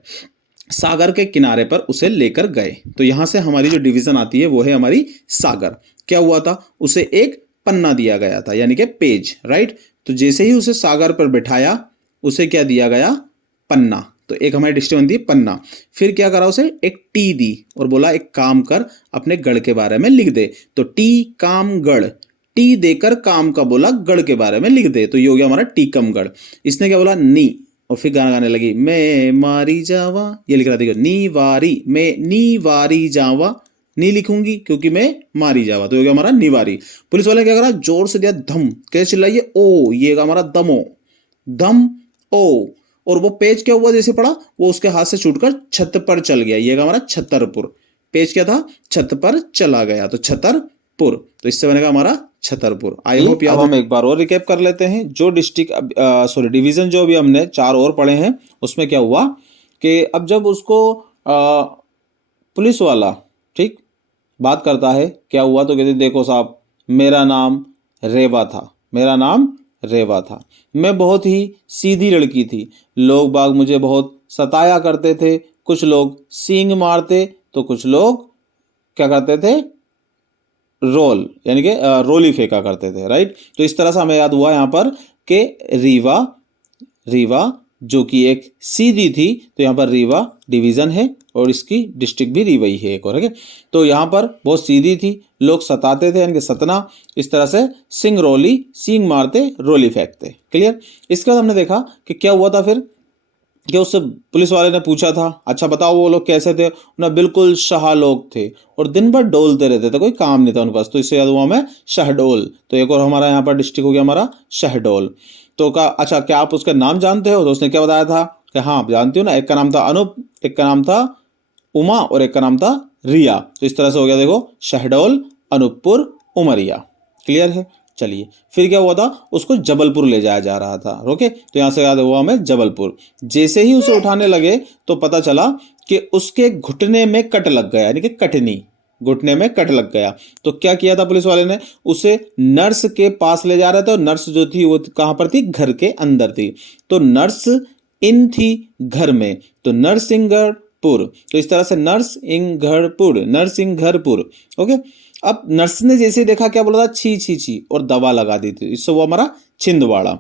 सागर के किनारे पर उसे लेकर गए। तो यहां से हमारी जो डिवीजन आती है वो है हमारी सागर। क्या हुआ था, उसे एक पन्ना दिया गया था यानी कि पेज, राइट। तो जैसे ही उसे सागर पर बिठाया, उसे क्या दिया गया, पन्ना। तो एक हमारी डिस्ट्रिक्ट बनती है पन्ना। फिर क्या करा, उसे एक टी दी और बोला एक काम कर, अपने गढ़ के बारे में लिख दे। तो टी काम गढ़, टी देकर काम का बोला, गढ़ के बारे में लिख दे। तो ये हो गया हमारा टीकमगढ़। इसने क्या बोला, नी, और फिर गाना गाने लगी, मैं मारी जावा, ये लिख रहा देखो, नी वारी, मैं नी वारी जावा, नी लिखूंगी क्योंकि मैं मारी जावा। तो हो गया हमारा निवारी। पुलिस वाले क्या करा, जोर से दिया धम, कैसे चिल्लाइए, ओ, ये हमारा दमो, धम ओ। और वो पेज क्या हुआ, जैसे पड़ा वो उसके हाथ से छूटकर छत पर चल गया, ये हमारा छतरपुर। पेज क्या था, छत पर चला गया, तो छतरपुर। पुर, तो इससे बनेगा हमारा छतरपुर। आई होप याद। हम एक बार और रिकैप कर लेते हैं। जो डिस्ट्रिक्ट डिवीजन जो अभी हमने 4 और पढ़े हैं, उसमें क्या हुआ कि अब जब उसको पुलिस वाला ठीक बात करता है, क्या हुआ, तो कहते देखो साहब, मेरा नाम रेवा था, मेरा नाम रेवा था, मैं बहुत ही सीधी लड़की थी, लोग बाग मुझे बहुत सताया करते थे, कुछ लोग सींग मारते तो कुछ लोग क्या करते थे, रोल यानी कि रोली फेंका करते थे, राइट। तो इस तरह से हमें याद हुआ यहाँ पर कि रीवा, रीवा जो कि एक सीधी थी, तो यहाँ पर रीवा डिवीजन है और इसकी डिस्ट्रिक्ट भी रीवा ही है एक और है। तो यहाँ पर बहुत सीधी थी, लोग सताते थे यानी कि सतना, इस तरह से सिंगरौली, सींग मारते रोली फेंकते। क्लियर। इसके बाद हमने देखा कि क्या हुआ था फिर, कि उससे पुलिस वाले ने पूछा था, अच्छा बताओ वो लोग कैसे थे, उन्हें बिल्कुल शाह लोग थे और दिन भर डोलते रहते थे, कोई काम नहीं था उनके पास, तो इससे याद हुआ हमें शहडोल। तो एक और हमारा यहाँ पर डिस्ट्रिक्ट हो गया हमारा शहडोल। तो कहा अच्छा क्या आप उसका नाम जानते हो, तो उसने क्या बताया था कि हाँ आप जानती हो ना, एक का नाम था अनूप, एक का नाम था उमा और एक का नाम था रिया। तो इस तरह से हो गया देखो, शहडोल, अनूपपुर, उमरिया। क्लियर है। चलिए फिर क्या हुआ था, उसको जबलपुर ले जाया जा रहा था, ओके। तो यहां से याद हुआ हमें जबलपुर। जैसे ही उसे उठाने लगे तो पता चला कि उसके घुटने में कट लग गया, यानी कि कटनी, घुटने में कट लग गया। तो क्या किया था पुलिस वाले ने, उसे नर्स के पास ले जा रहे थे और नर्स जो थी वो कहां पर थी, घर के अंदर थी। तो नर्स इन थी घर में, तो नरसिंहपुर। तो इस तरह से नरसिंहपुर, नरसिंहपुर, ओके। अब नर्स ने जैसे देखा, क्या बोला था, छी छी छी, और दवा लगा दी थी, इससे वो हमारा छिंदवाड़ा।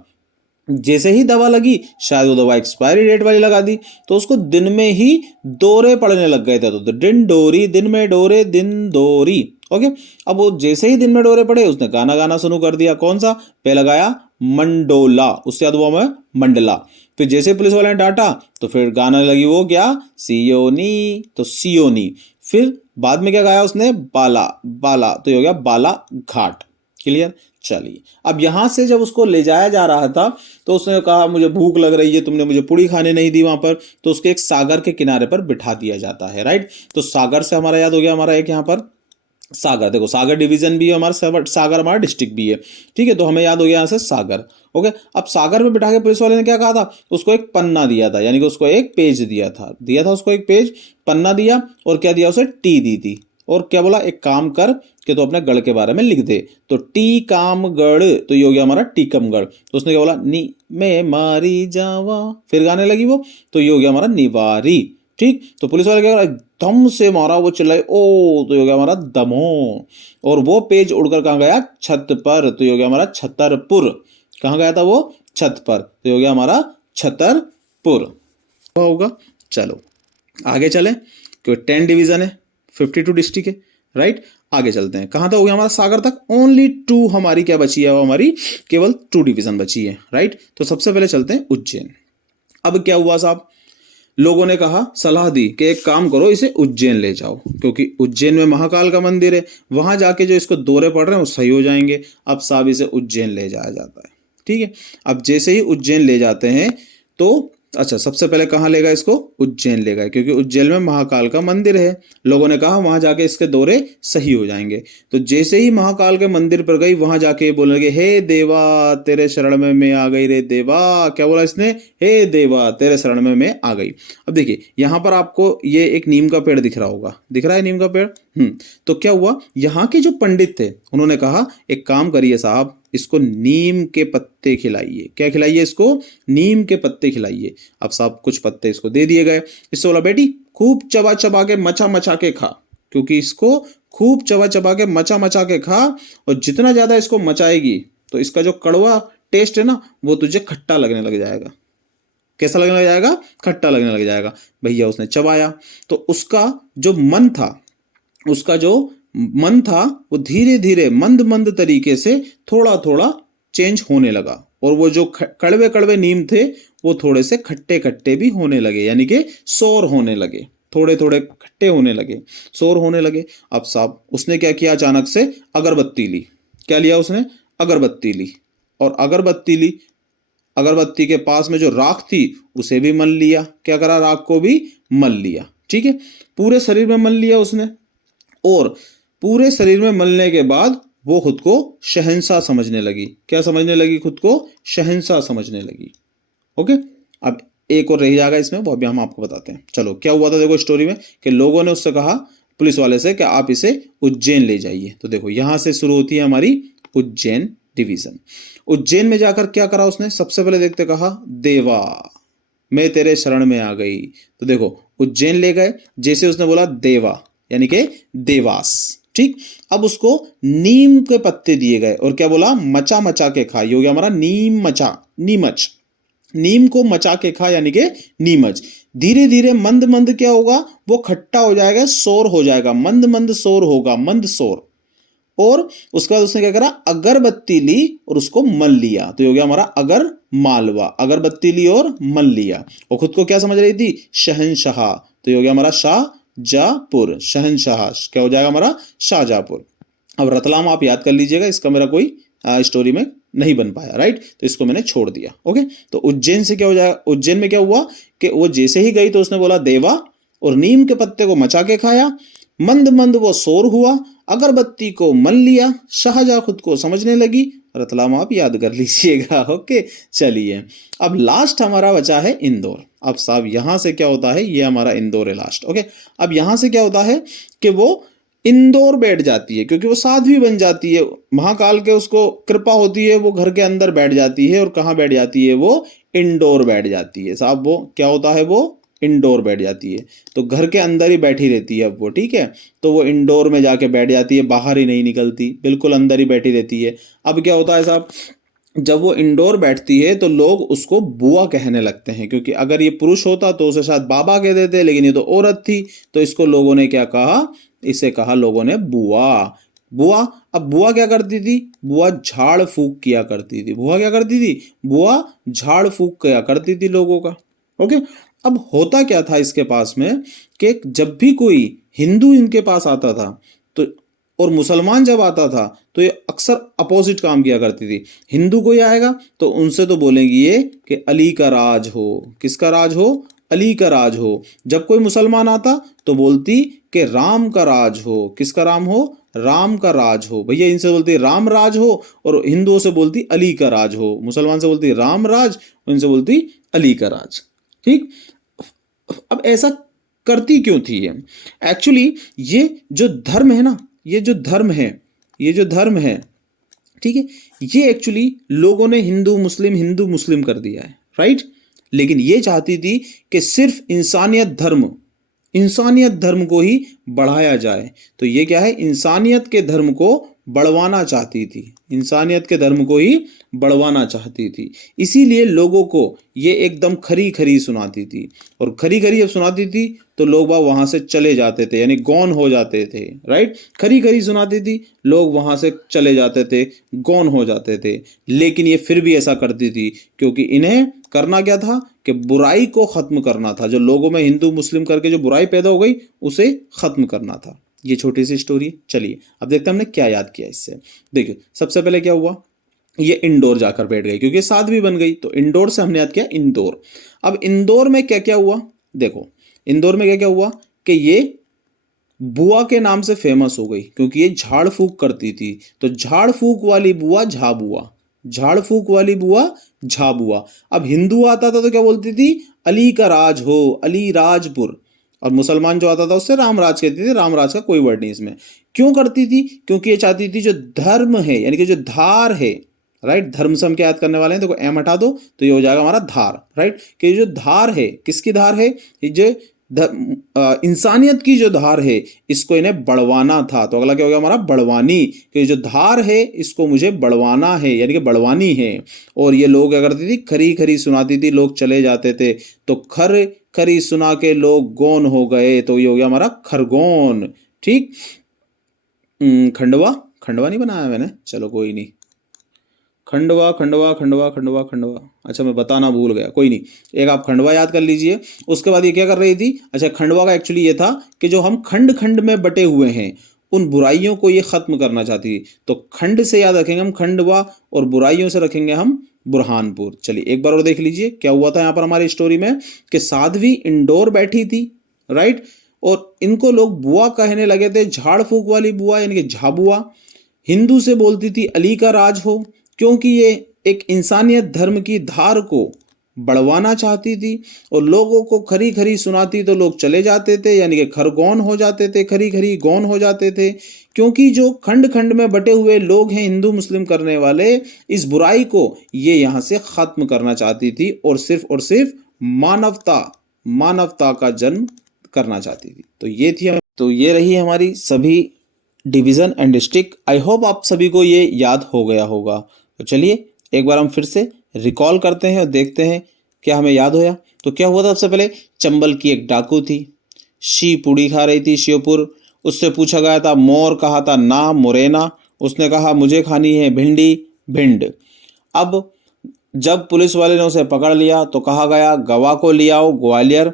जैसे ही दवा लगी, शायद वो दवा एक्सपायरी डेट वाली लगा दी, तो उसको दिन में ही दौरे पड़ने लग गए थे, तो दिन डोरी, दिन में डोरे, दिन दोरी, ओके। अब वो जैसे ही दिन में डोरे पड़े, उसने गाना गाना शुरू कर दिया। कौन सा, पहले गाया मंडोला, उससे याद हुआ हमें मंडला। फिर जैसे पुलिस वाले ने डांटा तो फिर गाने लगी वो क्या, सियोनी, तो सियोनी। फिर बाद में क्या गाया उसने, बाला, बाला, तो ये हो गया बाला घाट। क्लियर। चलिए अब यहां से जब उसको ले जाया जा रहा था तो उसने कहा मुझे भूख लग रही है, तुमने मुझे पूड़ी खाने नहीं दी वहां पर, तो उसके एक सागर के किनारे पर बिठा दिया जाता है, राइट। तो सागर से हमारा याद हो गया हमारा एक यहाँ पर सागर, देखो सागर डिवीजन भी है हमारा, सागर हमारा डिस्ट्रिक्ट भी है, ठीक है। तो हमें याद हो गया यहाँ से सागर, ओके। अब सागर में बिठा के पुलिस वाले ने क्या कहा था, उसको एक पन्ना दिया था, यानी कि उसको एक पेज दिया था उसको एक पेज, पन्ना दिया, और क्या दिया उसे, टी दी थी, और क्या बोला, एक काम कर कि तो अपने गढ़ के बारे में लिख दे, तो टीकामगढ़, तो ये हो गया हमारा टीकमगढ़। तो उसने क्या बोला, नी में मारी जावा, फिर गाने लगी वो, तो ये हो गया हमारा निवारी, ठीक। तो पुलिस वाले क्या, दम से मारा, वो चिल्लाए ओ, तो ये हो गया हमारा दमोह, और वो पेज उड़कर कहाँ गया, छत पर, तो ये हो गया हमारा छतरपुर। कहाँ गया था वो, छत पर, तो ये हो गया हमारा छतरपुर होगा। चलो आगे चले, क्योंकि 10 डिवीजन है, 52 डिस्ट्रिक्ट है, राइट। आगे चलते हैं, कहां तक हो गया हमारा, सागर तक। ओनली 2 हमारी क्या बची है, वो हमारी केवल 2 डिवीजन बची है, राइट। तो सबसे पहले चलते हैं उज्जैन। अब क्या हुआ साहब, लोगों ने कहा, सलाह दी कि एक काम करो, इसे उज्जैन ले जाओ, क्योंकि उज्जैन में महाकाल का मंदिर है, वहां जाके जो इसको दौरे पड़ रहे हैं वो सही हो जाएंगे। अब साहब इसे उज्जैन ले जाया जाता है, ठीक है। अब जैसे ही उज्जैन ले जाते हैं तो अच्छा, सबसे पहले कहाँ लेगा इसको, उज्जैन ले गए, क्योंकि उज्जैन में महाकाल का मंदिर है। लोगों ने कहा वहां जाके इसके दौरे सही हो जाएंगे। तो जैसे ही महाकाल के मंदिर पर गई, वहां जाके बोलने लगे, हे देवा तेरे शरण में मैं आ गई रे देवा। क्या बोला इसने, हे देवा तेरे शरण में मैं आ गई। अब देखिए यहाँ पर आपको ये एक नीम का पेड़ दिख रहा होगा, दिख रहा है नीम का पेड़। तो क्या हुआ, यहाँ के जो पंडित थे उन्होंने कहा एक काम करिए साहब, इसको नीम के पत्ते खिलाइए। क्या खिलाइए इसको, नीम के पत्ते खिलाइए। अब साहब कुछ पत्ते इसको दे दिए गए। इससे बोला बेटी खूब चबा चबा के मचा मचा के खा, क्योंकि इसको खूब चबा चबा के मचा मचा के खा, और जितना ज्यादा इसको मचाएगी तो इसका जो कड़वा टेस्ट है ना, वो तुझे खट्टा लगने लग जाएगा। कैसा लगने लग जाएगा, खट्टा लगने लग जाएगा। भैया उसने चबाया तो उसका जो मन था, उसका जो मन था वो धीरे धीरे मंद मंद तरीके से थोड़ा थोड़ा चेंज होने लगा, और वो जो कड़वे कड़वे नीम थे वो थोड़े से खट्टे खट्टे भी होने लगे, यानी कि सौर होने लगे, थोड़े थोड़े खट्टे होने लगे, सौर होने लगे। अब साहब उसने क्या किया, अचानक से अगरबत्ती ली। क्या लिया उसने, अगरबत्ती ली, और अगरबत्ती ली, अगरबत्ती के पास में जो राख थी उसे भी मल लिया। क्या करा, राख को भी मल लिया, ठीक है, पूरे शरीर में मल लिया उसने। और पूरे शरीर में मलने के बाद वो खुद को शहंशाह समझने लगी। क्या समझने लगी? खुद को शहंशाह समझने लगी। ओके, अब एक और रह जाएगा इसमें, वो अभी हम आपको बताते हैं। चलो क्या हुआ था देखो स्टोरी में, कि लोगों ने उससे कहा, पुलिस वाले से, कि आप इसे उज्जैन ले जाइए। तो देखो यहां से शुरू होती है हमारी उज्जैन डिवीजन। उज्जैन में जाकर क्या करा उसने? सबसे पहले देखते कहा, देवा मैं तेरे शरण में आ गई। तो देखो उज्जैन ले गए, जैसे उसने बोला देवा यानी कि देवास, ठीक। अब उसको नीम के पत्ते दिए गए और क्या बोला? मचा मचा के खा। ये हो गया हमारा नीम मचा, नीमच। नीम को मचा के खा यानी कि नीमच। धीरे धीरे मंद मंद क्या होगा? वो खट्टा हो जाएगा, सोर हो जाएगा, मंद मंद सोर होगा, मंद सोर। और उसके बाद उसने क्या करा? अगरबत्ती ली और उसको मल लिया। तो ये हो गया हमारा अगर मालवा। अगरबत्ती ली और मल लिया। और खुद को क्या समझ रही थी? शहनशाह। तो ये हो गया हमारा शाहजहापुर। शहनशाह क्या हो जाएगा हमारा? शाहजहापुर। अब रतलाम आप याद कर लीजिएगा, इसका मेरा कोई स्टोरी में नहीं बन पाया, राइट। तो इसको मैंने छोड़ दिया। ओके, तो उज्जैन से क्या हो जाएगा? उज्जैन में क्या हुआ कि वो जैसे ही गई तो उसने बोला देवा और नीम के पत्ते को मचा के खाया। मंद मंद वो शोर हुआ, अगरबत्ती को मल लिया, शाहजहां खुद को समझने लगी। रतलाम आप याद कर लीजिएगा। ओके, चलिए अब लास्ट हमारा बचा है इंदौर। अब साहब यहां से क्या होता है? ये हमारा इंदौर है लास्ट। ओके, अब यहां से क्या होता है कि वो इंदौर बैठ जाती है, क्योंकि वो साध्वी बन जाती है। महाकाल के उसको कृपा होती है, वो घर के अंदर बैठ जाती है। और कहाँ बैठ जाती है? वो इंडोर बैठ जाती है। साहब वो क्या होता है? वो इंडोर बैठ जाती है। तो घर के अंदर ही बैठी रहती है अब वो, ठीक है। तो वो इंडोर में जाके बैठ जाती है, बाहर ही नहीं निकलती, बिल्कुल अंदर ही बैठी रहती है। अब क्या होता है साहब? जब वो इंडोर बैठती है तो लोग उसको बुआ कहने लगते हैं, क्योंकि अगर ये पुरुष होता तो उसे शायद बाबा कह देते, लेकिन ये तो औरत थी। तो इसको लोगों ने क्या कहा? इसे कहा लोगों ने बुआ। बुआ। अब बुआ क्या करती थी? बुआ झाड़ फूक किया करती थी। बुआ क्या करती थी? बुआ झाड़ फूक किया करती थी लोगों का। ओके, अब होता क्या था इसके पास में कि जब भी कोई हिंदू इनके पास आता था तो, और मुसलमान जब आता था, तो ये अक्सर अपोजिट काम किया करती थी। हिंदू कोई आएगा तो उनसे तो बोलेंगी ये कि अली का राज हो। किसका राज हो? अली का राज हो। जब कोई मुसलमान आता तो बोलती कि राम का राज हो। किसका राम हो? राम का राज हो। भैया इनसे बोलती राम राज हो, और हिंदुओं से बोलती अली का राज हो। मुसलमान से बोलती राम राज, और इनसे बोलती अली का राज, ठीक। अब ऐसा करती क्यों थी ये? एक्चुअली ये जो धर्म है ना, ये जो धर्म है, ये जो धर्म है, ठीक है, ये एक्चुअली लोगों ने हिंदू मुस्लिम कर दिया है, राइट। लेकिन ये चाहती थी कि सिर्फ इंसानियत धर्म को ही बढ़ाया जाए। तो ये क्या है? इंसानियत के धर्म को बढ़वाना चाहती थी। इंसानियत के धर्म को ही बढ़वाना चाहती थी। इसीलिए लोगों को ये एकदम खरी खरी सुनाती थी। और खरी खरी जब सुनाती थी तो लोग वहां से चले जाते थे, यानी गौन हो जाते थे, राइट। खरी खरी सुनाती थी, लोग वहां से चले जाते थे, गौन हो जाते थे। लेकिन ये फिर भी ऐसा करती थी क्योंकि इन्हें करना क्या था? कि बुराई को खत्म करना था। जो लोगों में हिंदू मुस्लिम करके जो बुराई पैदा हो गई, उसे खत्म करना था। ये छोटी सी स्टोरी है। चलिए अब देखते हैं हमने क्या याद किया इससे। देखिए सबसे पहले क्या हुआ? ये इंडोर जाकर बैठ गई क्योंकि साध्वी बन गई। तो इंडोर से हमने याद किया इंदौर। अब इंदौर में क्या क्या हुआ? देखो इंदौर में क्या क्या हुआ कि ये बुआ के नाम से फेमस हो गई क्योंकि ये झाड़ फूक करती थी। तो झाड़ फूक वाली बुआ झाबुआ, झाड़ फूक वाली बुआ झाबुआ। अब हिंदू आता था तो क्या बोलती थी? अली का राज हो, अली राजपुर। और मुसलमान जो आता था उससे रामराज कहती थी। रामराज का कोई वर्ड नहीं इसमें। क्यों करती थी? क्योंकि ये चाहती थी जो धर्म है, यानी कि जो धार है, राइट। धर्म से हम क्या याद करने वाले हैं? देखो एम हटा दो तो ये हो जाएगा हमारा धार, राइट। कि जो धार है, किसकी धार है? जो इंसानियत की जो धार है, इसको इन्हें बढ़वाना था। तो अगला क्या हो गया हमारा? बढ़वानी। कि जो धार है इसको मुझे बढ़वाना है, यानी कि बढ़वानी है। और ये लोग क्या करती थी? खरी खरी सुनाती थी, लोग चले जाते थे। तो खर खरी सुना के लोग गौन हो गए, तो ये हो गया हमारा खरगोन, ठीक। खंडवा, खंडवा नहीं बनाया मैंने, चलो कोई नहीं। खंडवा खंडवा खंडवा खंडवा खंडवा, अच्छा मैं बताना भूल गया, कोई नहीं। एक आप खंडवा याद कर लीजिए। उसके बाद ये क्या कर रही थी? अच्छा खंडवा का एक्चुअली ये था कि जो हम खंड खंड में बटे हुए हैं, उन बुराइयों को ये खत्म करना चाहती थी। तो खंड से याद रखेंगे हम खंडवा, और बुराइयों से रखेंगे हम बुरहानपुर। चलिए एक बार और देख लीजिए क्या हुआ था यहाँ पर हमारी स्टोरी में कि साध्वी इंडोर बैठी थी, राइट। और इनको लोग बुआ कहने लगे थे, झाड़ फूक वाली बुआ यानी कि झाबुआ। हिंदू से बोलती थी अली का राज हो, क्योंकि ये एक इंसानियत धर्म की धार को बढ़वाना चाहती थी और लोगों को खरी खरी सुनाती तो लोग चले जाते थे, यानी कि खरगोन हो जाते थे, खरी खरी गौन हो जाते थे। क्योंकि जो खंड खंड में बटे हुए लोग हैं हिंदू मुस्लिम करने वाले, इस बुराई को ये यहाँ से खत्म करना चाहती थी और सिर्फ मानवता मानवता का जन्म करना चाहती थी। तो ये रही हमारी सभी division and district. I hope आप सभी को ये याद हो गया होगा। तो चलिए एक बार हम फिर से रिकॉल करते हैं और देखते हैं क्या हमें याद होया। तो क्या हुआ था, सबसे पहले चंबल की एक डाकू थी, शी पूड़ी खा रही थी श्योपुर। उससे पूछा गया था मोर, कहा था ना मुरैना। उसने कहा मुझे खानी है भिंडी भिंड। अब जब पुलिस वाले ने उसे पकड़ लिया तो कहा गया गवाह को ले आओ ग्वालियर।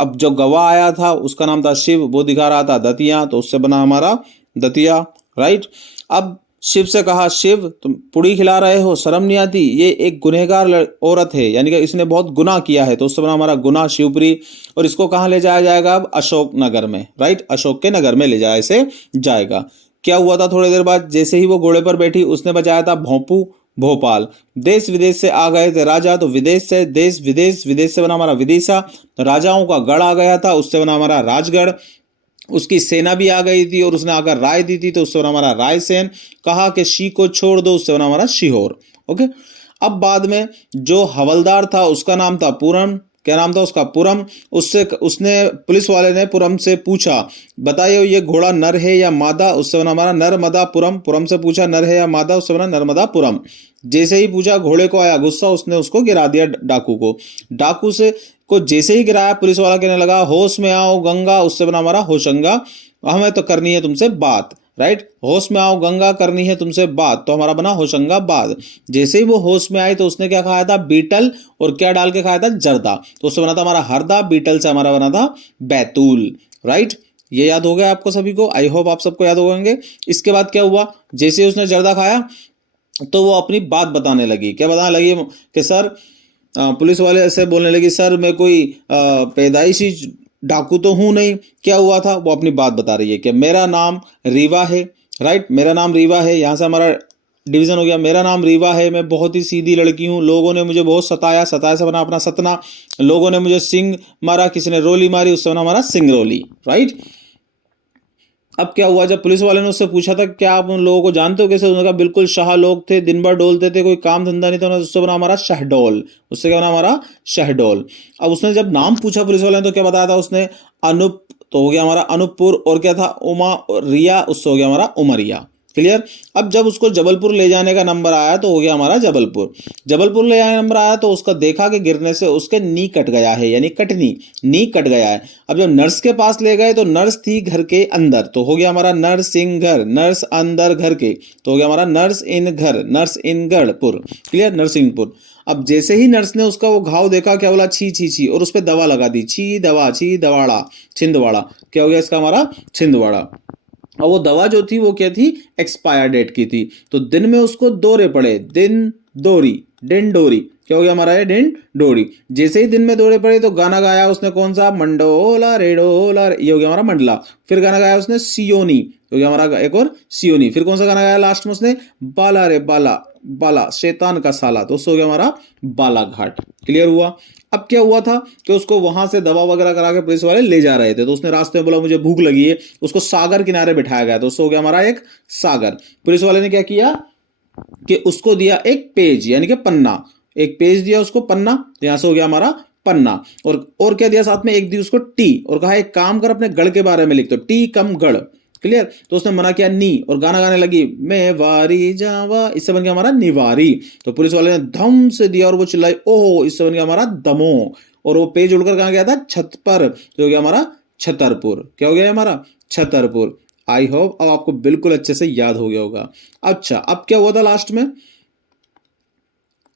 अब जो गवाह आया था उसका नाम था शिव, वो दिखा रहा था दतिया, तो उससे बना हमारा दतिया, राइट। अब शिव से कहा शिव तुम पुड़ी खिला रहे हो, शर्म नहीं आती, ये एक गुनहगार औरत है, यानी कि इसने बहुत गुनाह किया है, तो उससे बना हमारा गुनाह शिवपुरी। और इसको कहाँ ले जाया जाएगा, अब अशोक नगर में, राइट, अशोक के नगर में ले जाया इसे जाएगा। क्या हुआ था, थोड़ी देर बाद जैसे ही वो घोड़े पर बैठी उसने बजाया था भोंपू भोपाल। देश विदेश से आ गए थे राजा, तो विदेश से देश, विदेश, विदेश से बना हमारा विदिशा। राजाओं का गढ़ आ गया था, उससे बना हमारा राजगढ़। उसकी सेना भी आ गई थी और उसने आकर राय दी थी, तो उससे बना हमारा रायसेन। कहा कि शी को छोड़ दो, उससे बना हमारा शिहोर। ओके। अब बाद में जो हवलदार था उसका नाम था पुरम। क्या नाम था उसका, पुरम। उसने पुलिस वाले ने पुरम से पूछा बताइए ये घोड़ा नर है या मादा, उससे बना हमारा नर्मदा पुरम। पुरम से पूछा नर है या मादा, उससे बना नर्मदा पुरम। जैसे ही पूछा घोड़े को आया गुस्सा, उसने उसको गिरा दिया डाकू को। डाकू से को जैसे ही गिराया पुलिस वाला कहने लगा होश में आओ गंगा, उससे बना हमारा होशंगा। हमें तो करनी है तुमसे बात, राइट, होश में आओ गंगा, करनी है तुमसे बात, तो हमारा बना होशंगाबाद। जैसे ही वो होश में आई तो उसने क्या खाया था, बीटल, और क्या डाल के खाया था, जर्दा, तो उससे बना था हमारा हरदा। बीटल से हमारा बना था बैतूल, राइट। ये याद हो गया आपको सभी को, आई होप आप सबको याद हो गए। इसके बाद क्या हुआ, जैसे उसने जर्दा खाया तो वो अपनी बात बताने लगी। क्या बताने लगी कि सर, पुलिस वाले ऐसे बोलने लगी सर मैं कोई पैदाइशी डाकू तो हूं नहीं। क्या हुआ था, वो अपनी बात बता रही है कि मेरा नाम रीवा है, राइट, मेरा नाम रीवा है। यहाँ से हमारा डिवीजन हो गया, मेरा नाम रीवा है, मैं बहुत ही सीधी लड़की हूँ, लोगों ने मुझे बहुत सताया, सताया से बना अपना सतना। लोगों ने मुझे सिंह मारा, किसी ने रोली मारी, उससे बना हमारा सिंगरौली, राइट। अब क्या हुआ, जब पुलिस वाले ने उससे पूछा था क्या आप उन लोगों को जानते हो कैसे, उसने कहा बिल्कुल शाह लोग थे, दिन भर डोलते थे, कोई काम धंधा नहीं था, उससे बना हमारा शहडोल। उससे क्या बना हमारा शहडोल। अब उसने जब नाम पूछा पुलिस वाले ने तो क्या बताया था उसने, अनूप, तो हो गया हमारा अनूपपुर। और क्या था, उमा रिया, उससे हो गया हमारा उमरिया। क्लियर। अब जब उसको जबलपुर ले जाने का नंबर आया तो हो गया हमारा जबलपुर। जबलपुर ले जाने का नंबर आया तो उसका देखा कि गिरने से उसके नी कट गया है, यानी कटनी, नी कट गया है। अब जब नर्स के पास ले गए तो नर्स थी घर के अंदर, तो हो गया हमारा नरसिंह घर, नर्स अंदर घर के, तो हो गया हमारा नर्स इन घर, नर्स इन गढ़पुर। क्लियर, नरसिंहपुर। अब जैसे ही नर्स ने उसका वो घाव देखा, क्या बोला, छी छी छी, और उस पर दवा लगा दी, छी दवा, छी दवाड़ा, छिंदवाड़ा। क्या हो गया इसका हमारा, छिंदवाड़ा। और वो दवा जो थी वो क्या थी, एक्सपायर डेट की थी। तो दिन में उसको दौरे पड़े, दिन दोरी, दिन डोरी। क्या हो गया हमारा ये, दिन डोरी। जैसे ही दिन में दौरे पड़े तो गाना गाया उसने, कौन सा, मंडोला रेडोला, ये हो गया हमारा मंडला। फिर गाना गाया उसने सियोनी, हो गया हमारा एक और सियोनी। फिर कौन सा गाना गाया लास्ट में उसने, बाला रे बाला, बाला शैतान का साला, तो उससे हो गया हमारा बालाघाट। क्लियर हुआ। अब क्या हुआ था कि उसको वहां से दवा वगैरह करा के पुलिस वाले ले जा रहे थे, तो उसने रास्ते में बोला मुझे भूख लगी है, उसको सागर किनारे बिठाया गया, तो उससे हो गया हमारा एक सागर। पुलिस वाले ने क्या किया कि उसको दिया एक पेज, यानी कि पन्ना, एक पेज दिया उसको, पन्ना, तो यहां से हो गया हमारा पन्ना। और क्या दिया साथ में, एक दी उसको टी, और कहा एक काम कर अपने गढ़ के बारे में लिख दो, टी कम गढ़। क्लियर। तो उसने मना किया नी, और गाना गाने लगी मैं वारी जावा, इससे बन गया हमारा निवारी। तो पुलिस वाले ने धम से दिया और वो चिल्लाई ओह, इससे बन गया हमारा दमो। और वो पेज उड़कर कहाँ गया था, छत पर, तो हो गया हमारा छतरपुर। क्या हो गया हमारा, छतरपुर। आई होप अब आपको बिल्कुल अच्छे से याद हो गया होगा। अच्छा, अब क्या हुआ था लास्ट में,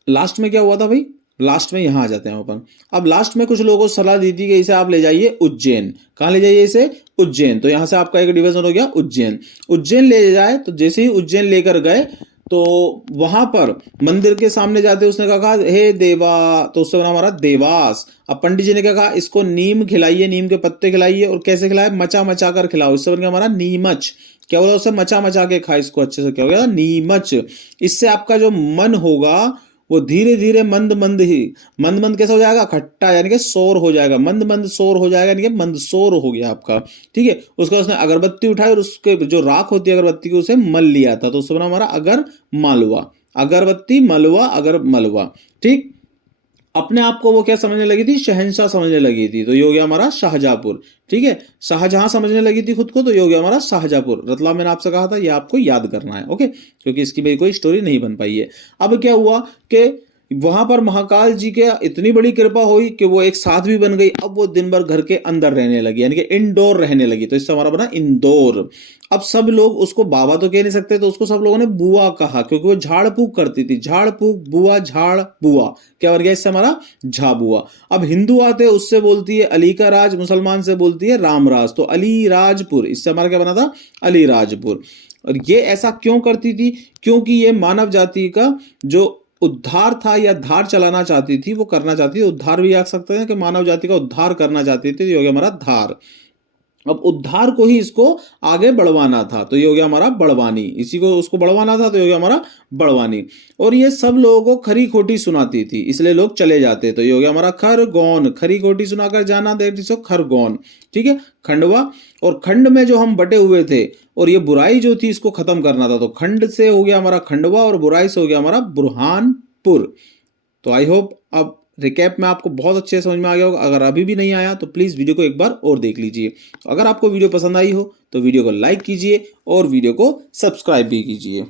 लास्ट में क्या हुआ था भाई, लास्ट में यहां आ जाते हैं अपन। अब लास्ट में कुछ लोगों को सलाह दी थी कि इसे आप ले जाइए उज्जैन। कहां ले जाइए इसे, उज्जैन। तो यहां से आपका एक डिवीजन हो गया उज्जैन। उज्जैन ले जाए, तो जैसे ही उज्जैन लेकर गए तो वहां पर मंदिर के सामने जाते उसने कहा हे देवा, तो उससे बना हमारा देवास। अब पंडित जी ने क्या कहा, इसको नीम खिलाइए, नीम के पत्ते खिलाइए, और कैसे खिलाए, मचा मचा कर खिलाओ, इससे बन गया हमारा नीमच। क्या बोला, उससे मचा मचा के खाए इसको अच्छे से, क्या हो गया, नीमच। इससे आपका जो मन होगा वो धीरे धीरे मंद मंद ही, मंद मंद कैसा हो जाएगा, खट्टा, यानी कि शोर हो जाएगा, मंद मंद शोर हो जाएगा, यानी कि मंद शोर हो गया आपका। ठीक है, उसका उसने अगरबत्ती उठाई और उसके जो राख होती है अगरबत्ती की उसे मल लिया था, तो उससे बना हमारा अगर मालवा, अगरबत्ती मलवा, अगर मलवा। ठीक, अपने आप को वो क्या समझने लगी थी, शहंशाह समझने लगी थी, तो ये हो गया हमारा शाहजहांपुर। ठीक है, शाहजहां समझने लगी थी खुद को, तो ये हो गया हमारा शाहजहांपुर। रतलाम मैंने आपसे कहा था ये आपको याद करना है, ओके, क्योंकि इसकी भी कोई स्टोरी नहीं बन पाई है। अब क्या हुआ कि वहां पर महाकाल जी के इतनी बड़ी कृपा हुई कि वो एक साथ भी बन गई। अब वो दिन भर घर के अंदर रहने लगी, यानी कि इंडोर रहने लगी, तो इससे हमारा बना इंदौर। अब सब लोग उसको बाबा तो कह नहीं सकते, तो उसको सब लोगों ने बुआ कहा, क्योंकि वो झाड़ फूक करती थी, झाड़ फूक बुआ, झाड़ बुआ, क्या बन गया इससे हमारा झाबुआ। अब हिंदू आते उससे बोलती है अली का राज, मुसलमान से बोलती है रामराज, तो अलीराजपुर, इससे हमारा क्या बना था, अलीराजपुर। और ये ऐसा क्यों करती थी, क्योंकि ये मानव जाति का जो उद्धार था या धार चलाना चाहती थी, वो करना चाहती थी, उद्धार भी आ सकते हैं कि मानव जाति का उद्धार करना चाहती थी, ये हो गया हमारा धार। अब उद्धार को ही इसको आगे बढ़वाना था, तो ये हो गया हमारा बड़वानी, इसी को उसको बढ़वाना था, तो ये हो गया हमारा बड़वानी। और ये सब लोगों को खरी खोटी सुनाती थी, इसलिए लोग चले जाते, तो ये हो गया हमारा खरगोन, खरी खोटी सुनाकर जाना, देर जिसको खरगोन। ठीक है, खंडवा, और खंड में जो हम बटे हुए थे और ये बुराई जो थी इसको खत्म करना था, तो खंड से हो गया हमारा खंडवा और बुराई से हो गया हमारा बुरहानपुर। तो आई होप अब रिकैप में आपको बहुत अच्छे से समझ में आ गया होगा। अगर अभी भी नहीं आया तो प्लीज़ वीडियो को एक बार और देख लीजिए। अगर आपको वीडियो पसंद आई हो तो वीडियो को लाइक कीजिए और वीडियो को सब्सक्राइब भी कीजिए।